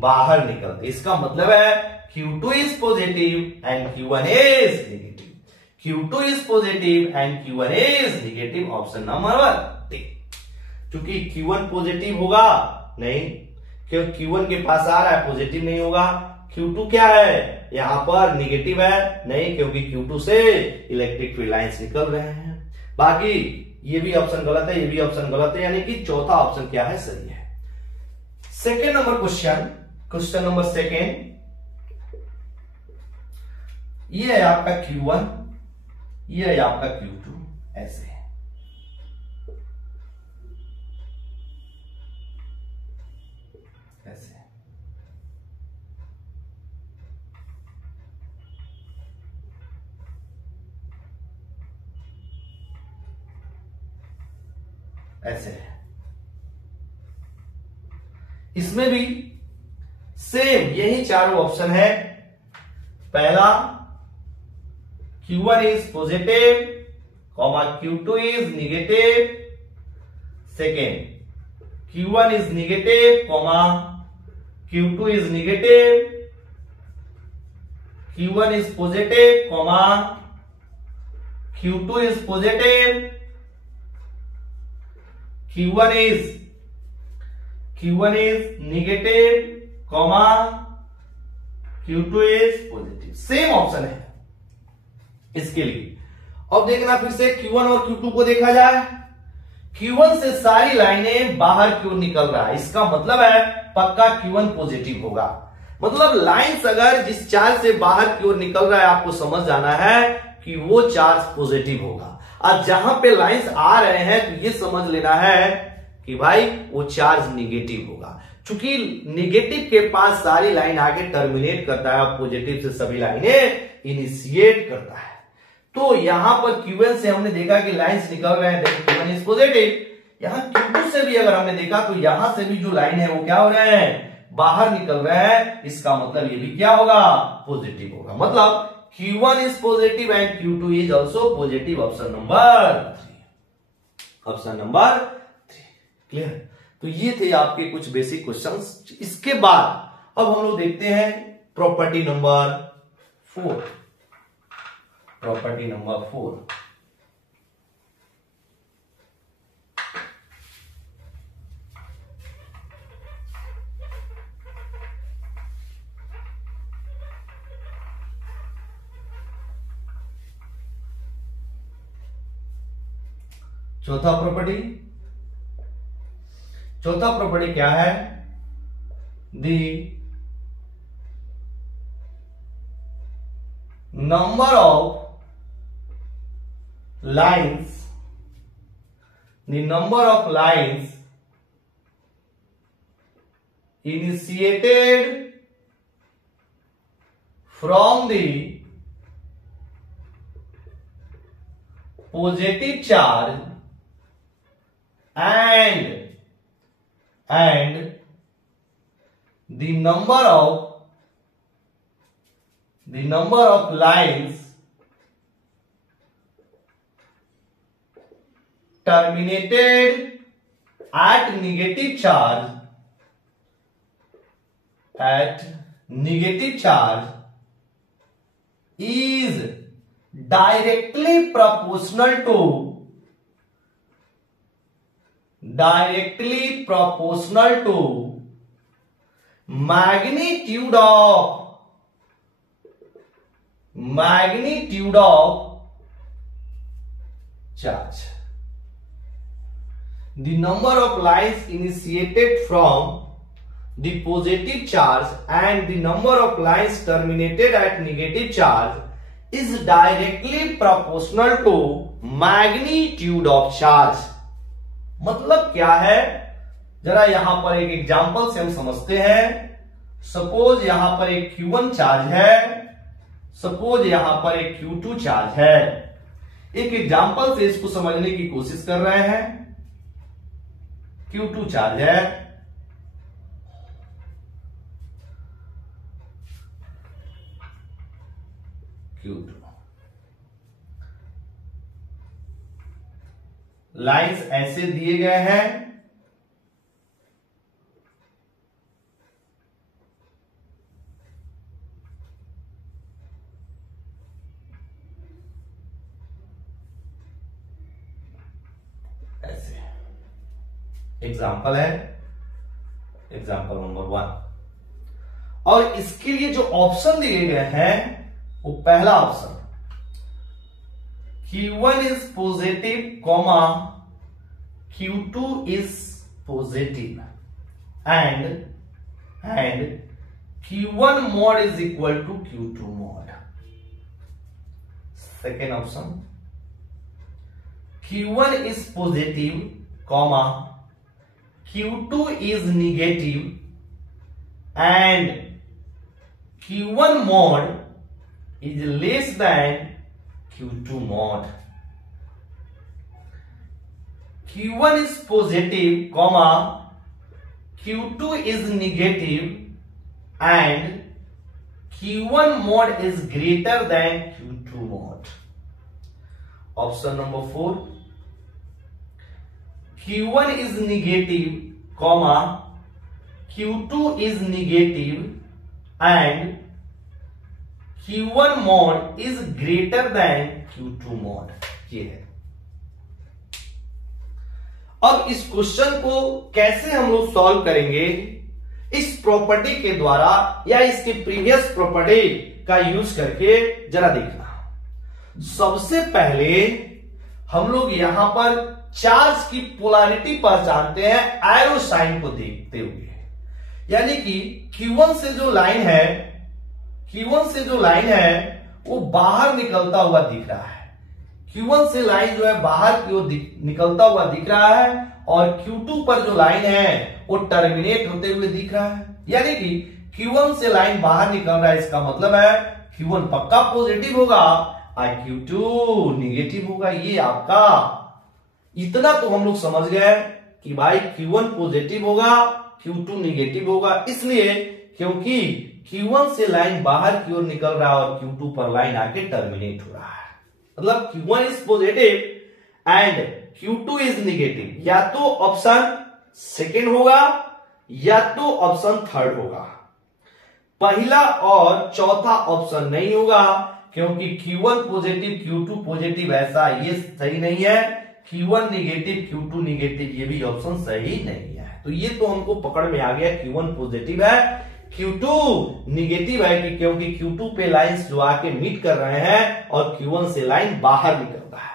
बाहर निकलती। इसका मतलब है Q2 is positive and Q1 is negative. Q2 is positive and Q1 is negative. Option number 1। क्योंकि Q1 पॉजिटिव होगा नहीं, क्योंकि Q1 के पास आ रहा है, पॉजिटिव नहीं होगा। Q2 क्या है, यहां पर निगेटिव है नहीं, क्योंकि Q2 से इलेक्ट्रिक फील्ड लाइंस निकल रहे हैं। बाकी ये भी ऑप्शन गलत है, ये भी ऑप्शन गलत है, यानी कि चौथा ऑप्शन क्या है, सही है। Second number question number second, ये है आपका Q1, ये है आपका Q2, ऐसे है। ऐसे ऐसे है। इसमें भी सेम यही चारों ऑप्शन है। पहला Q1 is positive, Q2 is negative. Second, Q1 is negative, Q2 is negative. Q1 is positive, Q2 is positive. Q1 is negative, Q2 is positive। Same option है इसके लिए। अब देखना फिर से Q1 और Q2 को देखा जाए। Q1 से सारी लाइनें बाहर की ओर निकल रहा है, इसका मतलब है पक्का Q1 पॉजिटिव होगा। मतलब लाइंस अगर जिस चार्ज से बाहर की ओर निकल रहा है, आपको समझ जाना है कि वो चार्ज पॉजिटिव होगा। और जहां पे लाइंस आ रहे हैं तो ये समझ लेना है कि भाई वो चार्ज निगेटिव होगा। चूंकि निगेटिव के पास सारी लाइन आगे टर्मिनेट करता है और पॉजिटिव से सभी लाइनें इनिशिएट करता है। तो यहां पर Q1 से हमने देखा कि लाइंस निकल रहे हैं, Q1 इज पॉजिटिव। यहां Q2 से भी अगर हमने देखा तो यहां से भी जो लाइन है वो क्या हो रहे हैं, बाहर निकल रहे हैं। इसका मतलब ये भी क्या होगा, पॉजिटिव होगा। मतलब Q1 is positive and Q2 is also positive। Option number 3, option number 3 clear. तो ये थे आपके कुछ बेसिक क्वेश्चंस। इसके बाद अब हम लोग देखते हैं प्रॉपर्टी नंबर 4। प्रॉपर्टी नंबर 4, चौथा प्रॉपर्टी क्या है, the number of lines initiated from the positive charge and the number of lines terminated at negative charge is directly proportional to magnitude of charge. The number of lines initiated from the positive charge and the number of lines terminated at negative charge is directly proportional to magnitude of charge। मतलब क्या है, जरा यहां पर एक example से हम समझते हैं। सपोज यहां पर एक Q1 चार्ज है, सपोज यहां पर एक Q2 चार्ज है। एक एग्जांपल से इसको समझने की कोशिश कर रहे हैं। Q2 चार्ज है, Q2 लाइंस ऐसे दिए गए हैं, ऐसे एग्जाम्पल है, एग्जाम्पल नंबर 1। और इसके लिए जो ऑप्शन दिए गए हैं वो पहला option Q1 is positive, Q2 is positive and Q1 mod is equal to Q2 mod. Second option Q1 is positive, Q2 is negative and Q1 mod is less than Q2 mod. Q1 is positive, Q2 is negative and Q1 mod is greater than Q2 mod. Option number 4, Q1 is negative, Q2 is negative and Q1 mod is greater than Q2 mod। ये है। अब इस question को कैसे हम लोग solve करेंगे, इस प्रॉपर्टी के द्वारा या इसके प्रीवियस प्रॉपर्टी का यूज करके जरा देखना। सबसे पहले हम लोग यहां पर चार्ज की पोलैरिटी पहचानते हैं एरो साइन को देखते हुए, यानी कि Q1 से जो लाइन है, Q1 से जो लाइन है वो बाहर निकलता हुआ दिख रहा है। Q1 से लाइन जो है बाहर की ओर निकलता हुआ दिख रहा है और Q2 पर जो लाइन है वो टर्मिनेट होते हुए दिख रहा है, यानी कि Q1 से लाइन बाहर निकल रहा है, इसका मतलब है Q1 पक्का पॉजिटिव होगा और Q2 निगेटिव होगा। ये आपका इतना तो हम लोग समझ गए कि भाई Q1 पॉजिटिव होगा, Q2 निगेटिव होगा, इसलिए क्योंकि Q1 से लाइन बाहर की ओर निकल रहा है और Q2 पर लाइन आके टर्मिनेट हो रहा है, मतलब Q1 is positive and Q2 is negative. या तो ऑप्शन सेकेंड होगा या तो ऑप्शन थर्ड होगा, पहला और चौथा ऑप्शन नहीं होगा, क्योंकि Q1 पॉजिटिव Q2 पॉजिटिव ऐसा ये सही नहीं है, Q1 निगेटिव Q2 निगेटिव ये भी ऑप्शन सही नहीं है। तो ये तो हमको पकड़ में आ गया, Q1 पॉजिटिव है Q2 निगेटिव है कि क्योंकि Q2 पे लाइंस जो आके मीट कर रहे हैं और Q1 से लाइन बाहर निकल रहा है।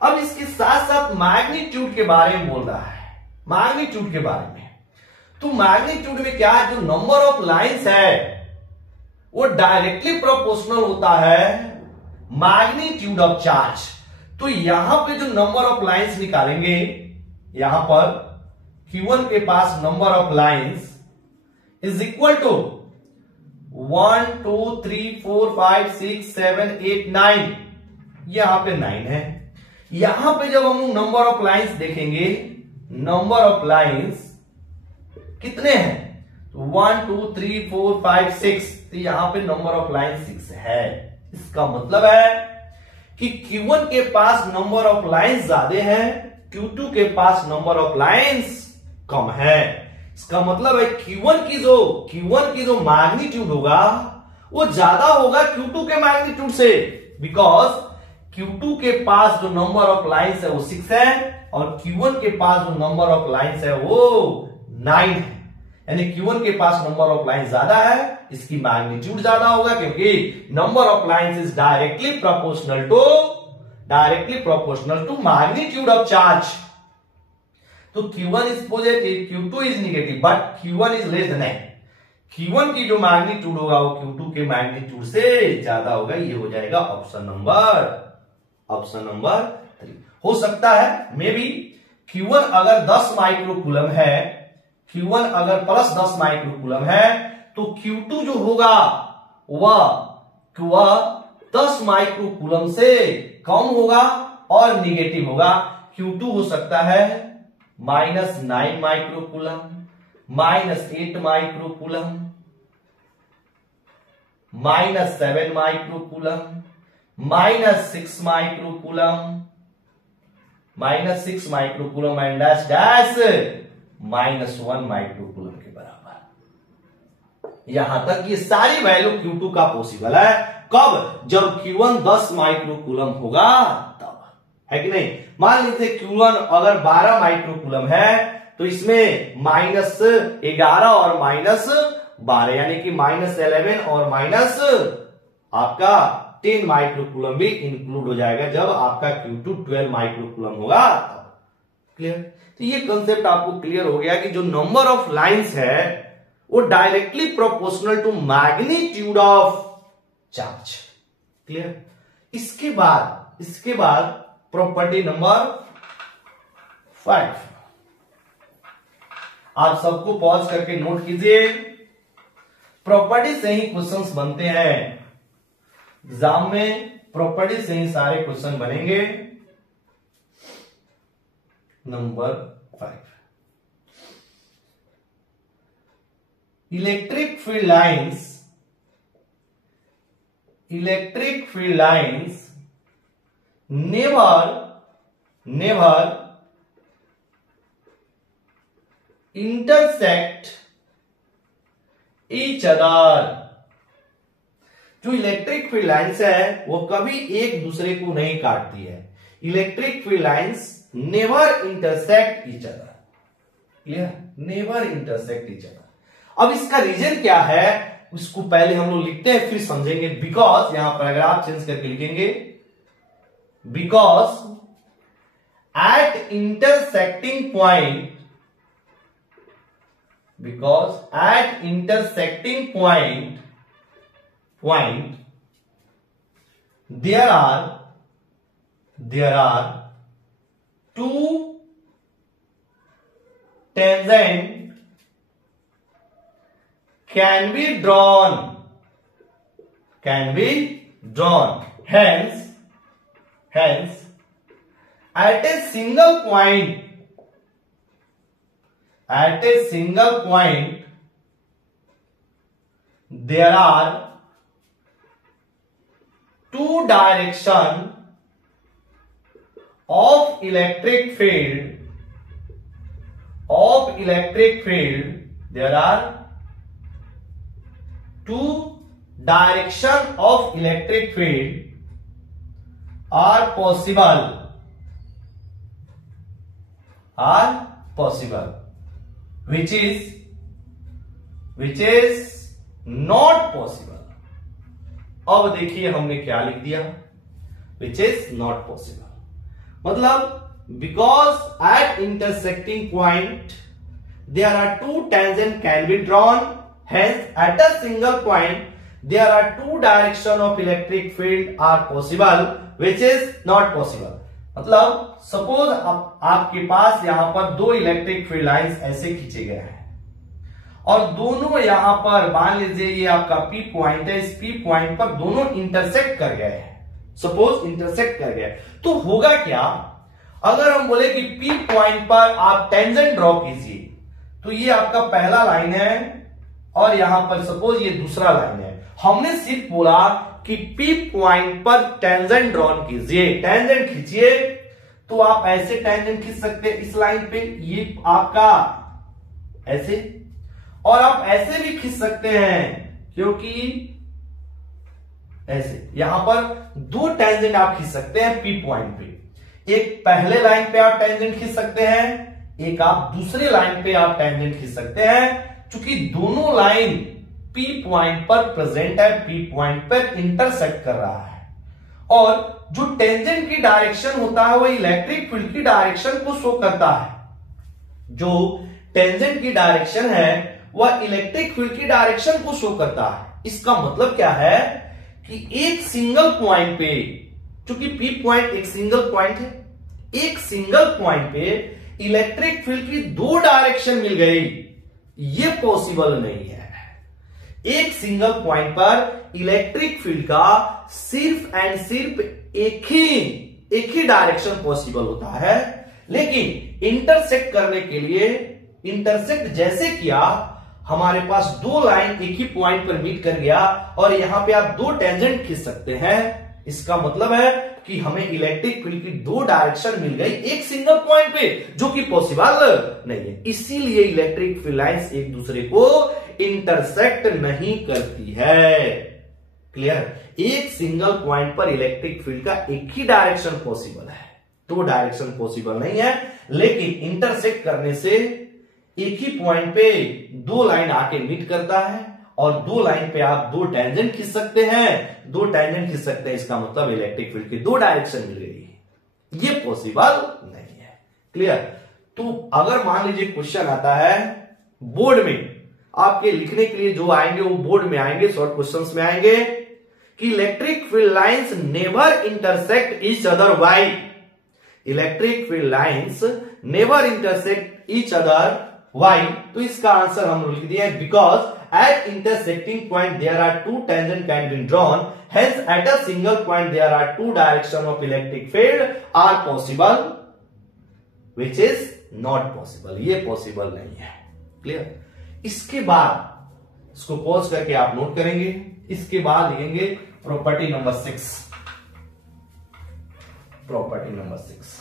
अब इसके साथ साथ मैग्नीट्यूड के बारे में बोल रहा है, मैग्नीट्यूड के बारे में। तो मैग्नीट्यूड में क्या है, जो नंबर ऑफ लाइंस है वो डायरेक्टली प्रोपोर्शनल होता है मैग्नीट्यूड ऑफ चार्ज। तो यहां पे जो नंबर ऑफ लाइंस निकालेंगे, यहां पर Q1 के पास number of lines is equal to 1 2 3 4 5 6 7 8 9, यहां पे 9 है। यहां पे जब हम नंबर ऑफ लाइंस देखेंगे, नंबर ऑफ लाइंस कितने हैं, तो 1 2 3 4 5 6, तो यहां पे नंबर ऑफ लाइंस 6 है। इसका मतलब है कि Q1 के पास नंबर ऑफ लाइंस ज्यादा है, Q2 के पास नंबर ऑफ लाइंस कम है। इसका मतलब है Q1 की जो मैग्नीट्यूड होगा वो ज्यादा होगा Q2 के मैग्नीट्यूड से, बिकॉज Q2 के पास जो नंबर ऑफ लाइंस है वो 6 है और Q1 के पास जो नंबर ऑफ लाइंस है वो 9 है, यानी Q1 के पास नंबर ऑफ लाइंस ज्यादा है, इसकी मैग्नीट्यूड ज्यादा होगा, क्योंकि number of lines is directly proportional to magnitude of charge. तो Q1 is positive Q2 is negative, but Q1 is less than, Q1 की जो मैग्नीट्यूड होगा वो Q2 के मैग्नीट्यूड से ज्यादा होगा। ये हो जाएगा ऑप्शन नंबर 3। हो सकता है मे बी Q1 अगर 10 माइक्रोकूलम है, Q1 अगर प्लस 10 माइक्रोकूलम है तो Q2 जो होगा वह 10 माइक्रोकूलम से कम होगा और निगेटिव होगा। Q2 हो सकता है -9 microcoulomb, -8 microcoulomb, -7 microcoulomb, -6 microcoulomb, -6 microcoulomb and dash dash -1 microcoulomb के बराबर। यहां तक ये सारी वैल्यू Q2 का पॉसिबल है। कब? जब Q1 10 माइक्रोकूलम होगा तब, है कि नहीं। मान लीजिए Q1 अगर 12 माइक्रोकूलम है तो इसमें -11 और -12 यानी कि -11 और आपका 10 माइक्रोकूलम भी इंक्लूड हो जाएगा जब आपका Q2 12 माइक्रोकूलम होगा तब। क्लियर? तो ये कंसेप्ट आपको क्लियर हो गया कि जो नंबर ऑफ लाइंस है वो directly proportional to magnitude of charge. Clear? इसके बाद प्रॉपर्टी नंबर 5, आप सबको पॉज करके नोट कीजिए। प्रॉपर्टी से ही क्वेश्चंस बनते हैं एग्जाम में, प्रॉपर्टी से ही सारे क्वेश्चन बनेंगे। Number 5, electric field lines never intersect each other। जो इलेक्ट्रिक फील्ड लाइंस है वो कभी एक दूसरे को नहीं काटती है। Electric field lines never intersect each other. Clear? Never intersect each other. अब इसका रीजन क्या है उसको पहले हम लोग लिखते हैं फिर समझेंगे। बिकॉज यहां पैराग्राफ चेंज करके लिखेंगे, because at intersecting point there are two tangent can be drawn hence at a single point there are two direction of electric field there are two direction of electric field are possible which is not possible। अब देखिए हमने क्या लिख दिया, which is not possible मतलब because at intersecting point there are two tangent can be drawn, hence at a single point there are two direction of electric field are possible which is not possible। मतलब suppose आपके पास यहां पर दो electric field lines ऐसे खींचे गए हैं और दोनों यहां पर मान लीजिए ये आपका P पॉइंट है, इस P पॉइंट पर दोनों इंटरसेक्ट कर गए हैं। सपोज इंटरसेक्ट कर गए तो होगा क्या, अगर हम बोले कि P पॉइंट पर आप टेंजेंट ड्रॉ कीजिए तो ये आपका पहला लाइन है और यहां पर सपोज ये दूसरा लाइन है। हमने सिर्फ बोला कि P पॉइंट पर टेंजेंट ड्रॉन कीजिए, टेंजेंट खींचिए तो आप ऐसे टेंजेंट खींच सकते हैं इस लाइन पे, ये आपका ऐसे, और आप ऐसे भी खींच सकते हैं क्योंकि ऐसे यहां पर दो टेंजेंट आप खींच सकते हैं P पॉइंट पे। एक पहले लाइन पे आप टेंजेंट खींच सकते हैं, एक आप दूसरे लाइन पे आप टेंजेंट खींच सकते हैं। चूंकि दोनों लाइन P पॉइंट पर प्रेजेंट है, P पॉइंट पर इंटरसेक्ट कर रहा है और जो टेंजेंट की डायरेक्शन होता है वो इलेक्ट्रिक फील्ड की डायरेक्शन को शो करता है। जो टेंजेंट की डायरेक्शन है वह इलेक्ट्रिक फील्ड की डायरेक्शन को शो करता है। इसका मतलब क्या है कि एक सिंगल पॉइंट पे, चूंकि P पॉइंट एक सिंगल पॉइंट है, एक सिंगल पॉइंट पे इलेक्ट्रिक फील्ड की दो डायरेक्शन मिल गई, ये पॉसिबल नहीं है। एक सिंगल पॉइंट पर इलेक्ट्रिक फील्ड का सिर्फ एंड सिर्फ एक ही एक ही डायरेक्शन पॉसिबल होता है, लेकिन इंटरसेक्ट करने के लिए इंटरसेक्ट जैसे किया, हमारे पास दो लाइन एक ही पॉइंट पर मीट कर गया और यहां पे आप दो टेंजेंट खींच सकते हैं। इसका मतलब है कि हमें इलेक्ट्रिक फील्ड की दो डायरेक्शन मिल गई एक सिंगल पॉइंट पे, जो कि पॉसिबल नहीं है। इसीलिए इलेक्ट्रिक फील्ड लाइंस एक दूसरे को इंटरसेक्ट नहीं करती है। क्लियर? एक सिंगल पॉइंट पर इलेक्ट्रिक फील्ड का एक ही डायरेक्शन पॉसिबल है, दो डायरेक्शन पॉसिबल नहीं है। लेकिन इंटरसेक्ट करने से एक ही पॉइंट पे दो लाइन आके मीट करता है और दो लाइन पे आप दो टेंजेंट खींच सकते हैं, दो टेंजेंट खींच सकते हैं। इसका मतलब इलेक्ट्रिक फील्ड की दो डायरेक्शन मिल गई। ये पॉसिबल नहीं है। क्लियर? तो अगर मान लीजिए क्वेश्चन आता है बोर्ड में, आपके लिखने के लिए जो आएंगे वो बोर्ड में आएंगे, शॉर्ट क्वेश्चंस में आएंगे कि electric field lines never intersect each other why. Electric field lines never intersect each other why. तो इसका आंसर हम लिख दिया है because at intersecting point there are two tangent can be drawn, hence at a single point there are two direction of electric field are possible, which is not possible. ये possible नहीं है। Clear? इसके बाद इसको pause करके आप note करेंगे, इसके बाद लिखेंगे property number 6। Property number 6,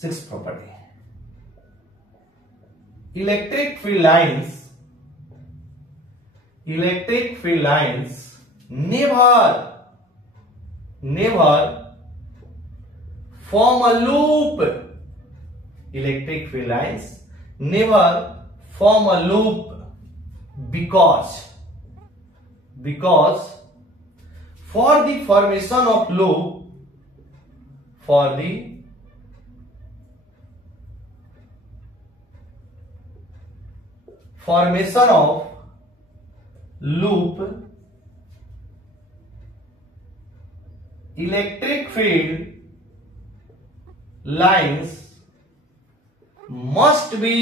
sixth property. Electric field lines never form a loop. Electric field lines never form a loop because for the formation of loop, formation of loop, electric field lines must be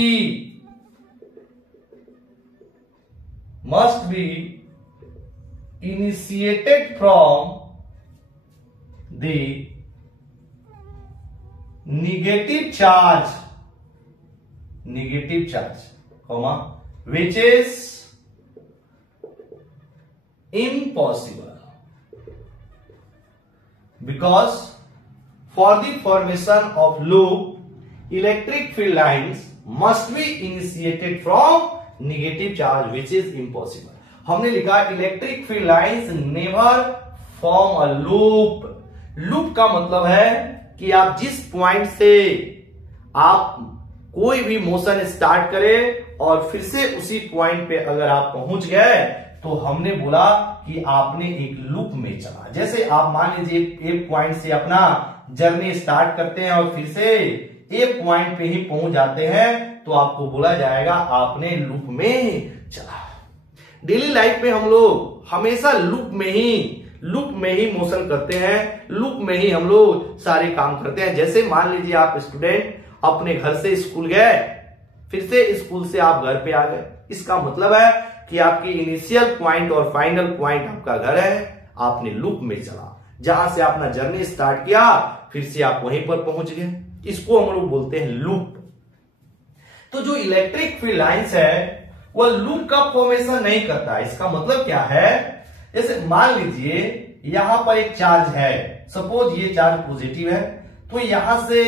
initiated from the negative charge, comma, which is impossible because for the formation of loop electric field lines must be initiated from negative charge which is impossible. हमने लिखा electric field lines never form a loop. Loop का मतलब है कि आप जिस point से आप कोई भी मोशन स्टार्ट करें और फिर से उसी पॉइंट पे अगर आप पहुंच गए तो हमने बोला कि आपने एक लूप में चला। जैसे आप मान लीजिए एक पॉइंट से अपना जर्नी स्टार्ट करते हैं और फिर से एक पॉइंट पे ही पहुंच जाते हैं तो आपको बोला जाएगा आपने लूप में चला। डेली लाइफ में हम लोग हमेशा लूप में ही मोशन करते हैं, लूप में ही हम लोग सारे काम करते हैं। जैसे मान लीजिए आप स्टूडेंट अपने घर से स्कूल गए, फिर से स्कूल से आप घर पे आ गए। इसका मतलब है कि आपकी इनिशियल पॉइंट और फाइनल पॉइंट आपका घर है, आपने लूप में चला। जहां से आपने जर्नी स्टार्ट किया फिर से आप वहीं पर पहुंच गए, इसको हम लोग बोलते हैं लूप। तो जो इलेक्ट्रिक फील्ड लाइंस है वह लूप का फॉर्मेशन नहीं करता। इसका मतलब क्या है, जैसे मान लीजिए यहां पर एक चार्ज है, सपोज ये चार्ज पॉजिटिव है, तो यहां से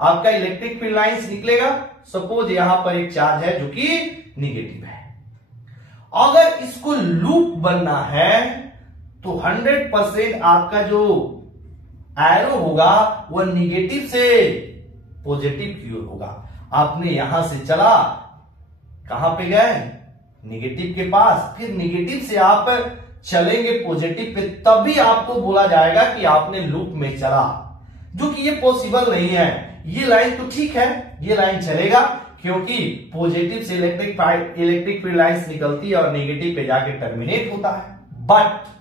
आपका इलेक्ट्रिक फील्ड लाइंस निकलेगा। सपोज यहां पर एक चार्ज है जो कि निगेटिव है। अगर इसको लूप बनना है तो 100% आपका जो एरो होगा वह निगेटिव से पॉजिटिव की ओर होगा। आपने यहां से चला, कहां पे गए, निगेटिव के पास, फिर निगेटिव से आप चलेंगे पॉजिटिव पे, तभी आपको बोला जाएगा कि आपने लूप में चला, जो कि ये पॉसिबल नहीं है। ये लाइन तो ठीक है, ये लाइन चलेगा क्योंकि पॉजिटिव से इलेक्ट्रिक फील्ड लाइंस निकलती है और नेगेटिव पे जाके टर्मिनेट होता है।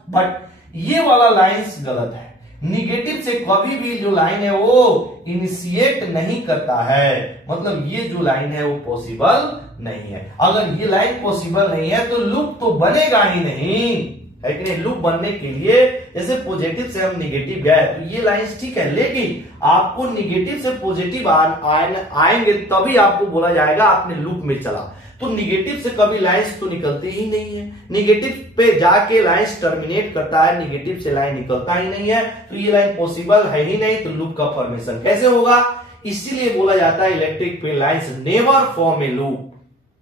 बट ये वाला लाइंस गलत है। निगेटिव से कभी भी जो लाइन है वो इनिशिएट नहीं करता है, मतलब ये जो लाइन है वो पॉसिबल नहीं है। अगर ये लाइन पॉसिबल नहीं है तो लूप तो बनेगा ही नहीं, है कि नहीं। लूप बनने के लिए जैसे पॉजिटिव से हम निगेटिव गए तो ये लाइंस ठीक है, लेकिन आपको निगेटिव से पॉजिटिव आएंगे तभी आपको बोला जाएगा आपने लूप में चला। तो निगेटिव से कभी लाइंस तो निकलते ही नहीं है, निगेटिव पे जाके लाइंस टर्मिनेट करता है, निगेटिव से लाइन निकलता ही नहीं है, तो ये लाइन पॉसिबल है ही नहीं, तो लूप का फॉर्मेशन कैसे होगा। इसीलिए बोला जाता है electric field lines never form a loop.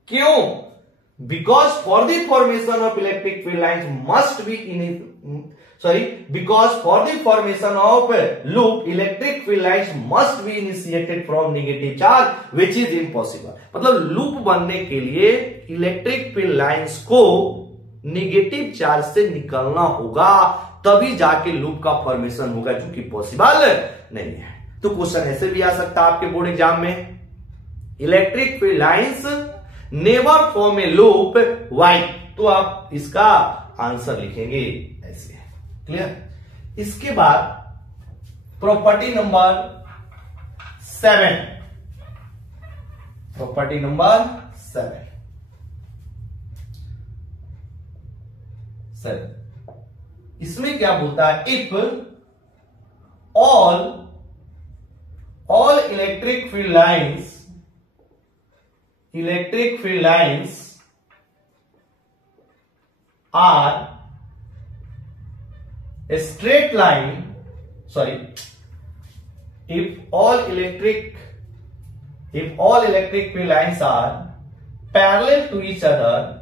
क्यों? Because for the formation of electric field lines must be because for the formation of loop electric field lines must be initiated from negative charge which is impossible। मतलब loop बनने के लिए electric field lines को negative charge से निकलना होगा, तभी जाके लूप का फॉर्मेशन होगा, जो कि पॉसिबल नहीं है। तो क्वेश्चन ऐसे भी आ सकता है आपके बोर्ड एग्जाम में, electric field lines never form a loop why. तो आप इसका आंसर लिखेंगे ऐसे, क्लियर। इसके बाद प्रॉपर्टी नंबर 7, प्रॉपर्टी नंबर 7 इसमें क्या बोलता है, if all electric field lines are a straight line, if all electric field lines are parallel to each other,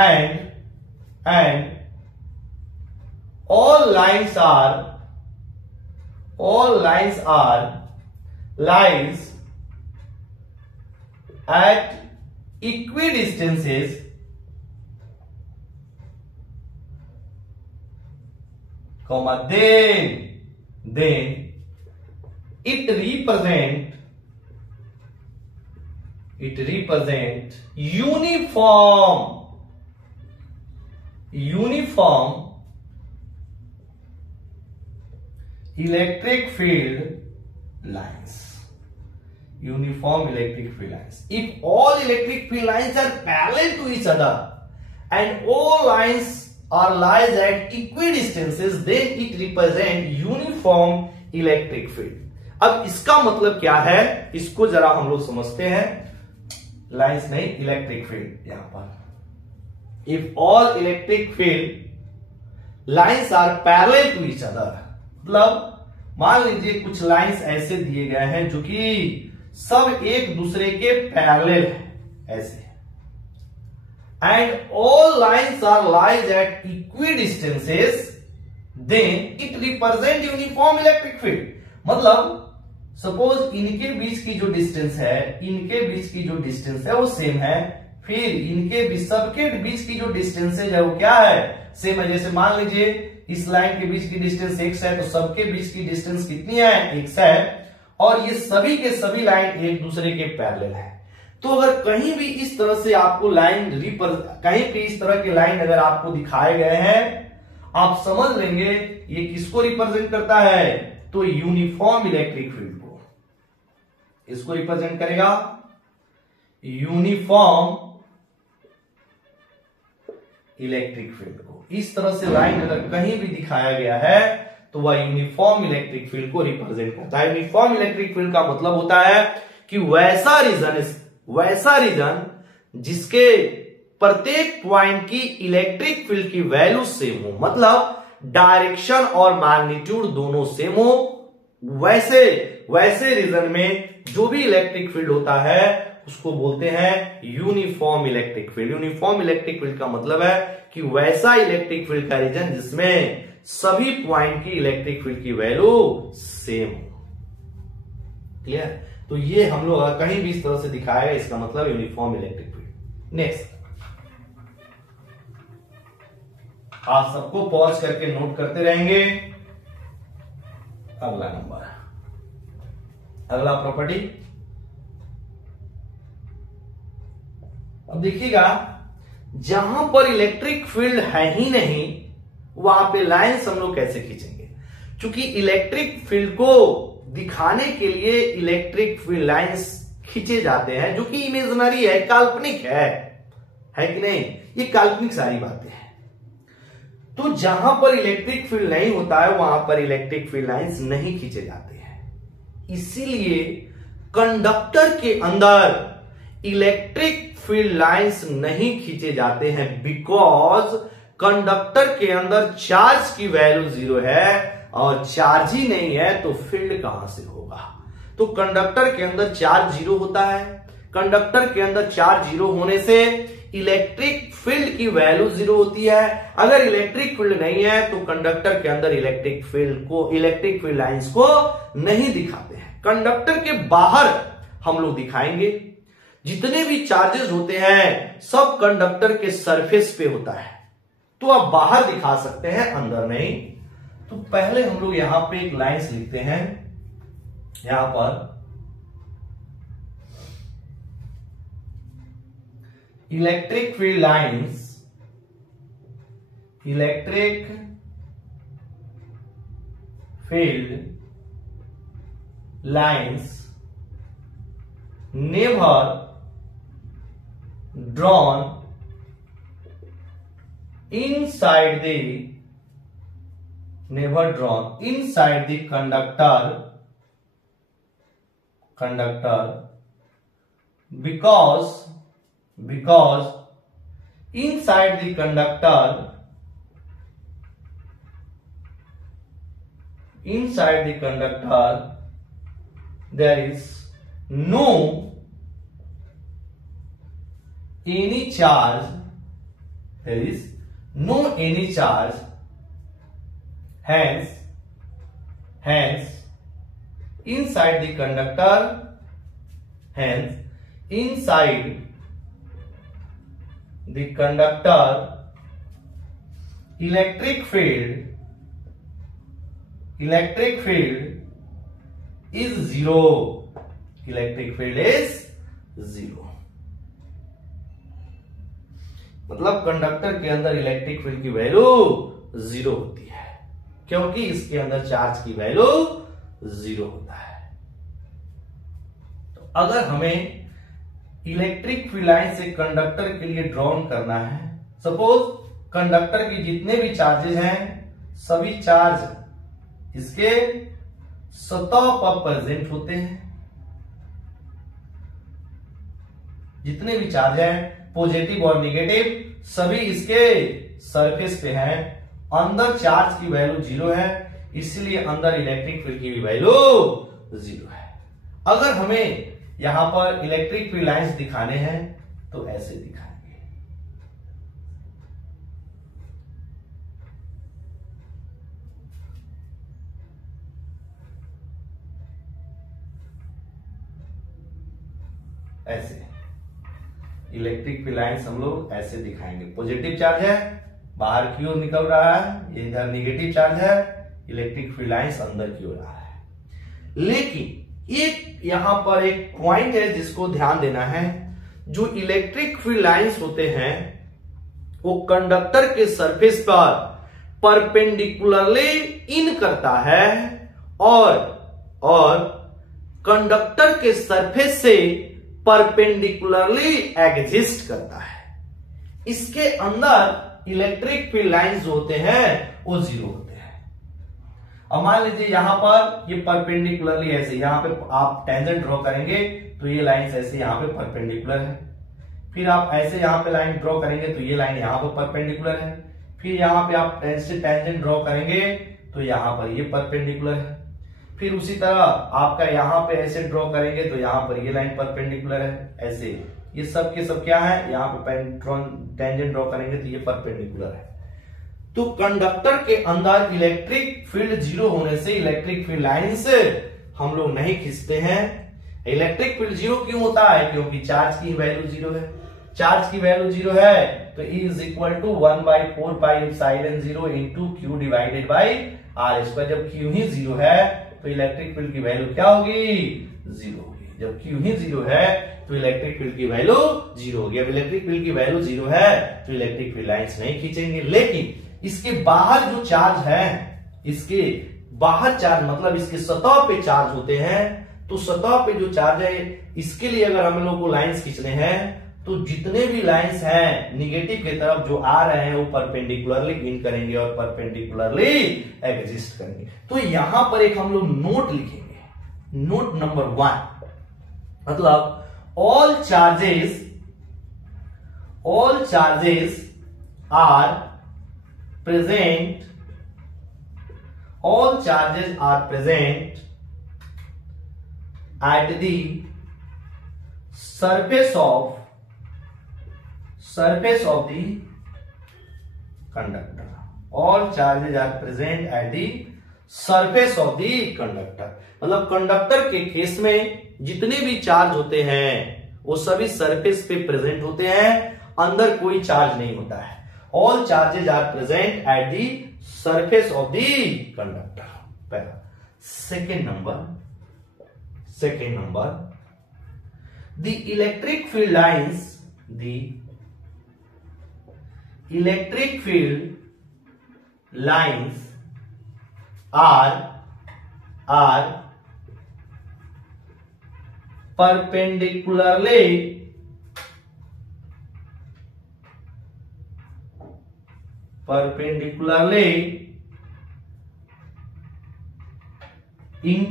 and all lines lies at equidistances, then it represent uniform electric field lines. Uniform electric field lines. If all electric field lines are parallel to each other and all lines are lies at equidistances, then it represent uniform electric field. अब इसका मतलब क्या है, इसको जरा हम लोग समझते हैं। लाइंस नहीं, इलेक्ट्रिक फील्ड। यहां पर if all electric field lines are parallel to each other, मतलब मान लीजिए कुछ लाइंस ऐसे दिए गए हैं जो कि सब एक दूसरे के पैरेलल है ऐसे, and all lines are lies at equidistances, then it represent uniform electric field. मतलब सपोज इनके बीच की जो डिस्टेंस है वो सेम है, फिर इनके बीच सबके बीच की जो डिस्टेंसेज है वो क्या है, सेम है। जैसे मान लीजिए इस लाइन के बीच की डिस्टेंस x है, तो सबके बीच की डिस्टेंस कितनी है, x है, और ये सभी के सभी लाइन एक दूसरे के पैरेलल है। तो अगर कहीं भी इस तरह से आपको कहीं भी इस तरह के लाइन अगर आपको दिखाए गए हैं, आप समझ लेंगे ये किसको रिप्रेजेंट करता है, तो यूनिफॉर्म इलेक्ट्रिक फील्ड को इसको रिप्रेजेंट करेगा, यूनिफॉर्म इलेक्ट्रिक फील्ड को। इस तरह से लाइन अगर कहीं भी दिखाया गया है तो वह यूनिफॉर्म इलेक्ट्रिक फील्ड को रिप्रेजेंट करता है। यूनिफॉर्म इलेक्ट्रिक फील्ड का मतलब होता है कि वैसा रीजन जिसके प्रत्येक पॉइंट की इलेक्ट्रिक फील्ड की वैल्यू सेम हो, मतलब डायरेक्शन और मैग्नीट्यूड दोनों सेम हो, वैसे रीजन में जो भी इलेक्ट्रिक फील्ड होता है उसको बोलते हैं uniform electric field. Uniform electric field का मतलब है कि वैसा इलेक्ट्रिक फील्ड का रीजन जिसमें सभी पॉइंट की इलेक्ट्रिक फील्ड की वैल्यू सेम हो। क्लियर? तो ये हम लोग कहीं भी इस तरह से दिखाएगा, इसका मतलब यूनिफॉर्म इलेक्ट्रिक फील्ड। नेक्स्ट, आप सबको पॉज करके नोट करते रहेंगे। अगला नंबर, अगला प्रॉपर्टी। अब देखिएगा, जहां पर इलेक्ट्रिक फील्ड है ही नहीं वहां पे लाइंस हम लोग कैसे खींचेंगे, चूंकि इलेक्ट्रिक फील्ड को दिखाने के लिए इलेक्ट्रिक फील्ड लाइंस खींचे जाते हैं, जो कि इमेजिनरी है, काल्पनिक है कि नहीं? ये काल्पनिक सारी बातें हैं। तो जहां पर इलेक्ट्रिक फील्ड नहीं होता है वहां पर इलेक्ट्रिक फील्ड लाइंस नहीं खींचे जाते हैं। इसीलिए कंडक्टर के अंदर इलेक्ट्रिक फील्ड लाइंस नहीं खींचे जाते हैं, बिकॉज कंडक्टर के अंदर चार्ज की वैल्यू 0 है और चार्ज ही नहीं है तो फील्ड कहां से होगा? तो कंडक्टर के अंदर चार्ज 0 होता है। कंडक्टर के अंदर चार्ज 0 होने से इलेक्ट्रिक फील्ड की वैल्यू 0 होती है। अगर इलेक्ट्रिक फील्ड नहीं है तो कंडक्टर के अंदर इलेक्ट्रिक फील्ड लाइंस को नहीं दिखाते हैं। कंडक्टर के बाहर हम लोग दिखाएंगे। जितने भी चार्जेस होते हैं सब कंडक्टर के सरफेस पे होता है, तो आप बाहर दिखा सकते हैं, अंदर नहीं। तो पहले हम लोग यहां पे एक लाइंस लिखते हैं। यहां पर electric field lines never drawn inside the conductor because inside the conductor there is no any charge, hence inside the conductor electric field is 0. Electric field is 0। मतलब कंडक्टर के अंदर इलेक्ट्रिक फील्ड की value 0 होती है, क्योंकि इसके अंदर charge की वैल्यू 0 होता है। तो अगर हमें इलेक्ट्रिक फील्ड लाइन से कंडक्टर के लिए ड्रॉन करना है, सपोज कंडक्टर की जितने भी चार्जेस हैं सभी चार्ज इसके सतह पर प्रेजेंट होते हैं। जितने भी चार्ज हैं पॉजिटिव और नेगेटिव सभी इसके सरफेस पे हैं। अंदर चार्ज की वैल्यू 0 है, इसलिए अंदर इलेक्ट्रिक फील्ड की भी वैल्यू 0 है। अगर हमें यहां पर इलेक्ट्रिक फील्ड लाइंस दिखाने हैं तो ऐसे दिखाएंगे। ऐसे इलेक्ट्रिक फील्ड लाइंस हम लोग ऐसे दिखाएंगे। पॉजिटिव चार्ज है, बाहर की ओर निकल रहा है, ये इधर नेगेटिव चार्ज है, इलेक्ट्रिक फील्ड लाइंस अंदर की ओर आ रहा है। लेकिन एक यहां पर एक पॉइंट है जिसको ध्यान देना है। जो इलेक्ट्रिक फील्ड लाइंस होते हैं वो कंडक्टर के सरफेस पर परपेंडिकुलरली इन करता है और कंडक्टर के सरफेस से परपेंडिकुलरली एग्जिस्ट करता है। इसके अंदर इलेक्ट्रिक फील्ड लाइंस जो होते हैं वो 0 होते हैं। अब मान लीजिए यहां पर ये परपेंडिकुलरली ऐसे, यहां पे आप टेंजेंट ड्रॉ करेंगे तो ये लाइंस ऐसे यहां पे परपेंडिकुलर है। फिर आप ऐसे यहां पे लाइन ड्रॉ करेंगे तो ये लाइन यहां पर परपेंडिकुलर है। फिर यहां पे आप ऐसे टेंजेंट ड्रॉ करेंगे तो यहां पर ये परपेंडिकुलर है। फिर उसी तरह आपका यहां पे ऐसे ड्रॉ करेंगे तो यहां पर ये लाइन परपेंडिकुलर है। ऐसे ये सब के सब क्या है, यहां पे टेंजेंट ड्रॉ करेंगे तो ये परपेंडिकुलर है। तो कंडक्टर के अंदर इलेक्ट्रिक फील्ड 0 होने से इलेक्ट्रिक फील्ड लाइन से हम लोग नहीं खींचते हैं। इलेक्ट्रिक फील्ड 0 क्यों होता है? क्योंकि चार्ज की वैल्यू 0 है। चार्ज की वैल्यू 0 है तो E is equal to 1/4 pi epsilon 0 into Q divided by R²। जब Q ही 0 है तो इलेक्ट्रिक फील्ड की वैल्यू क्या होगी? 0 होगी। जब Q ही 0 है तो इलेक्ट्रिक फील्ड की वैल्यू 0 होगी। अब इलेक्ट्रिक फील्ड की वैल्यू 0 है तो इलेक्ट्रिक फील्ड लाइंस नहीं खींचेंगे। लेकिन इसके बाहर जो चार्ज है, इसके बाहर चार्ज मतलब इसके सतह पे चार्ज होते हैं, तो सतह पे जो चार्ज है इसके लिए अगर हम लोग को लाइंस खींचने हैं तो जितने भी लाइंस हैं निगेटिव की तरफ जो आ रहे हैं वो परपेंडिकुलरली इन करेंगे और परपेंडिकुलरली एग्जिस्ट करेंगे। तो यहां पर एक हम लोग नोट लिखेंगे, नोट नंबर 1, मतलब all charges are present, all charges are present at the surface of the conductor. All charges are present at the surface of the conductor. मतलब कंडक्टर के केस में जितने भी चार्ज होते हैं वो सभी सरफेस पे प्रेजेंट होते हैं, अंदर कोई चार्ज नहीं होता है। All charges are present at the surface of the conductor. पहला। second number, the electric field lines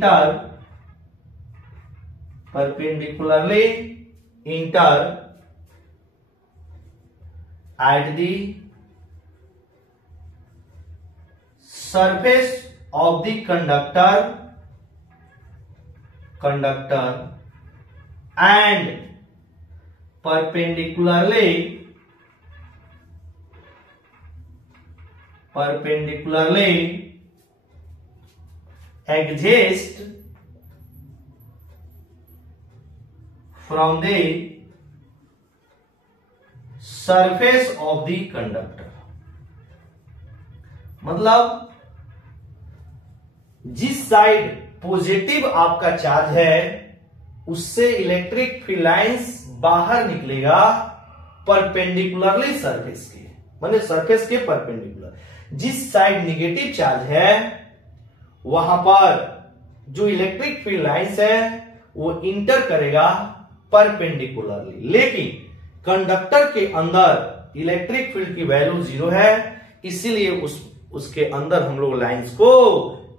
are perpendicularly inter at the surface of the conductor and perpendicularly exist from the surface of the conductor। मतलब जिस side positive आपका charge है उससे electric field lines बाहर निकलेगा perpendicularly surface के, माने surface के परपेंडिकुलर। जिस साइड नेगेटिव चार्ज है वहां पर जो इलेक्ट्रिक फील्ड लाइंस है वो इंटर करेगा परपेंडिकुलरली, लेकिन कंडक्टर के अंदर इलेक्ट्रिक फील्ड की वैल्यू 0 है, इसीलिए उसके अंदर हम लोग लाइंस को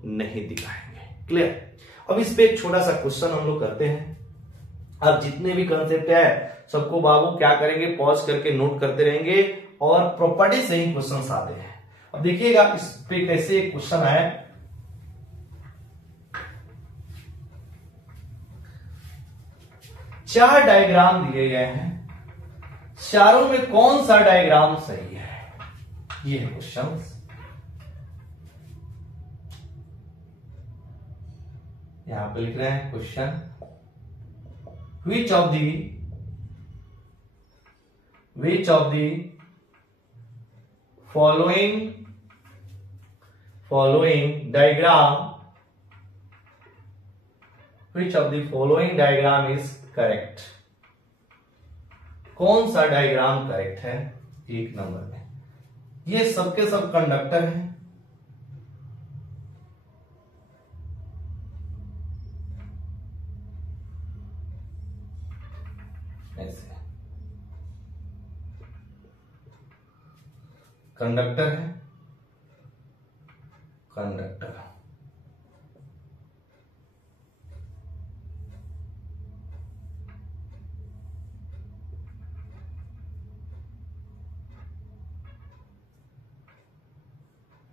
नहीं दिखाएंगे। क्लियर। अब इस पे एक छोटा सा क्वेश्चन हम लोग करते हैं। अब जितने भी कंसेप्ट है सबको बाबू क्या करेंगे, पॉज करके नोट करते रहेंगे और प्रॉपर्टी से ही क्वेश्चन आते हैं। अब देखिएगा इस पे कैसे क्वेश्चन है। चार डायग्राम दिए गए हैं, चारों में कौन सा डायग्राम सही है, ये है क्वेश्चन। यहां पे लिख रहे हैं question, which of the following diagram is correct। कौन सा डायग्राम करेक्ट है। एक नंबर में ये सबके सब कंडक्टर हैं, ऐसे कंडक्टर है, कंडक्टर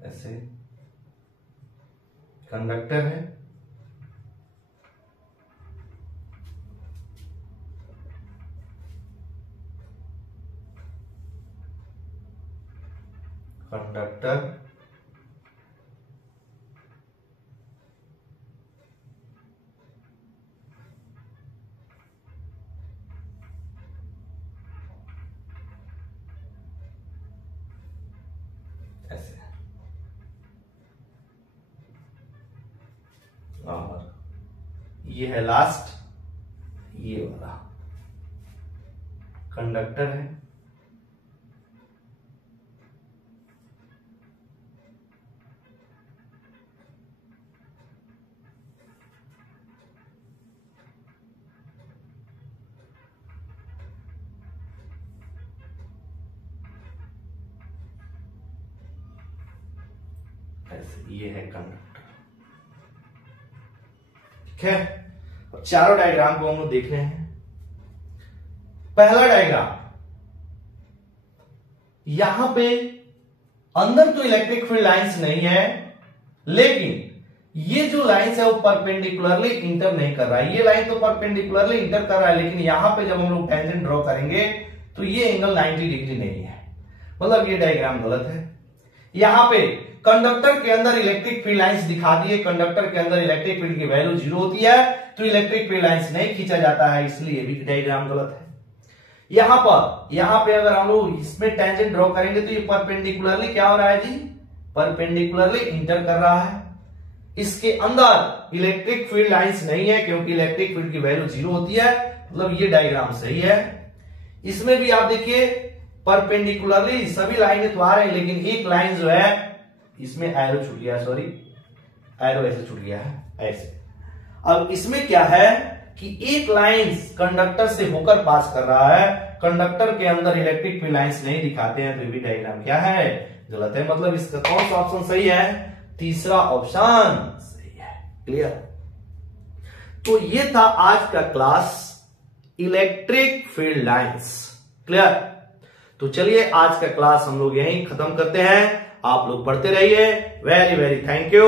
ऐसे कंडक्टर है, कंडक्टर ऐसे, और ये है लास्ट, ये वाला कंडक्टर है, ऐसे, ये है कंडक्टर। ठीक है, अब चारों डायग्राम को हम लोग देख रहे हैं। पहला डायग्राम, यहां पे अंदर तो इलेक्ट्रिक फील्ड लाइंस नहीं है, लेकिन ये जो लाइंस है वो परपेंडिकुलरली इंटर नहीं कर रहा है। ये लाइन तो परपेंडिकुलरली इंटर कर रहा है, लेकिन यहां पे जब हम लोग टेंजेंट ड्रॉ करेंगे तो ये एंगल 90 डिग्री नहीं है, मतलब ये डायग्राम गलत है। यहां पे कंडक्टर के अंदर इलेक्ट्रिक फील्ड लाइंस दिखा दिए, कंडक्टर के अंदर इलेक्ट्रिक फील्ड की वैल्यू 0 होती है, तो इलेक्ट्रिक फील्ड लाइंस नहीं खींचा जाता है, इसलिए भी डायग्राम गलत है। यहां पे अगर हम लोग इसमें टेंजेंट ड्रॉ करेंगे तो ये परपेंडिकुलरली क्या हो रहा है जी, परपेंडिकुलरली इंटर कर रहा है। इसके अंदर इलेक्ट्रिक फील्ड लाइंस नहीं है, क्योंकि इलेक्ट्रिक फील्ड की वैल्यू 0 होती है, मतलब ये डायग्राम सही है। इसमें भी आप देखिए परपेंडिकुलरली सभी लाइनें तो आ रही है, लेकिन एक लाइन जो है इसमें एरो छूट गया, सॉरी एरो ऐसे छूट गया है ऐसे। अब इसमें क्या है कि एक लाइन कंडक्टर से होकर पास कर रहा है, कंडक्टर के अंदर इलेक्ट्रिक फील्ड लाइंस नहीं दिखाते हैं, तो ये भी डायग्राम क्या है, गलत है। मतलब इसका कौन सा ऑप्शन सही है, तीसरा ऑप्शन सही है। क्लियर? तो ये था आज का class, electric field lines. Clear? तो चलिए आज का क्लास हम लोग यहीं खत्म करते हैं। आप लोग पढ़ते रहिए। Very very thank you.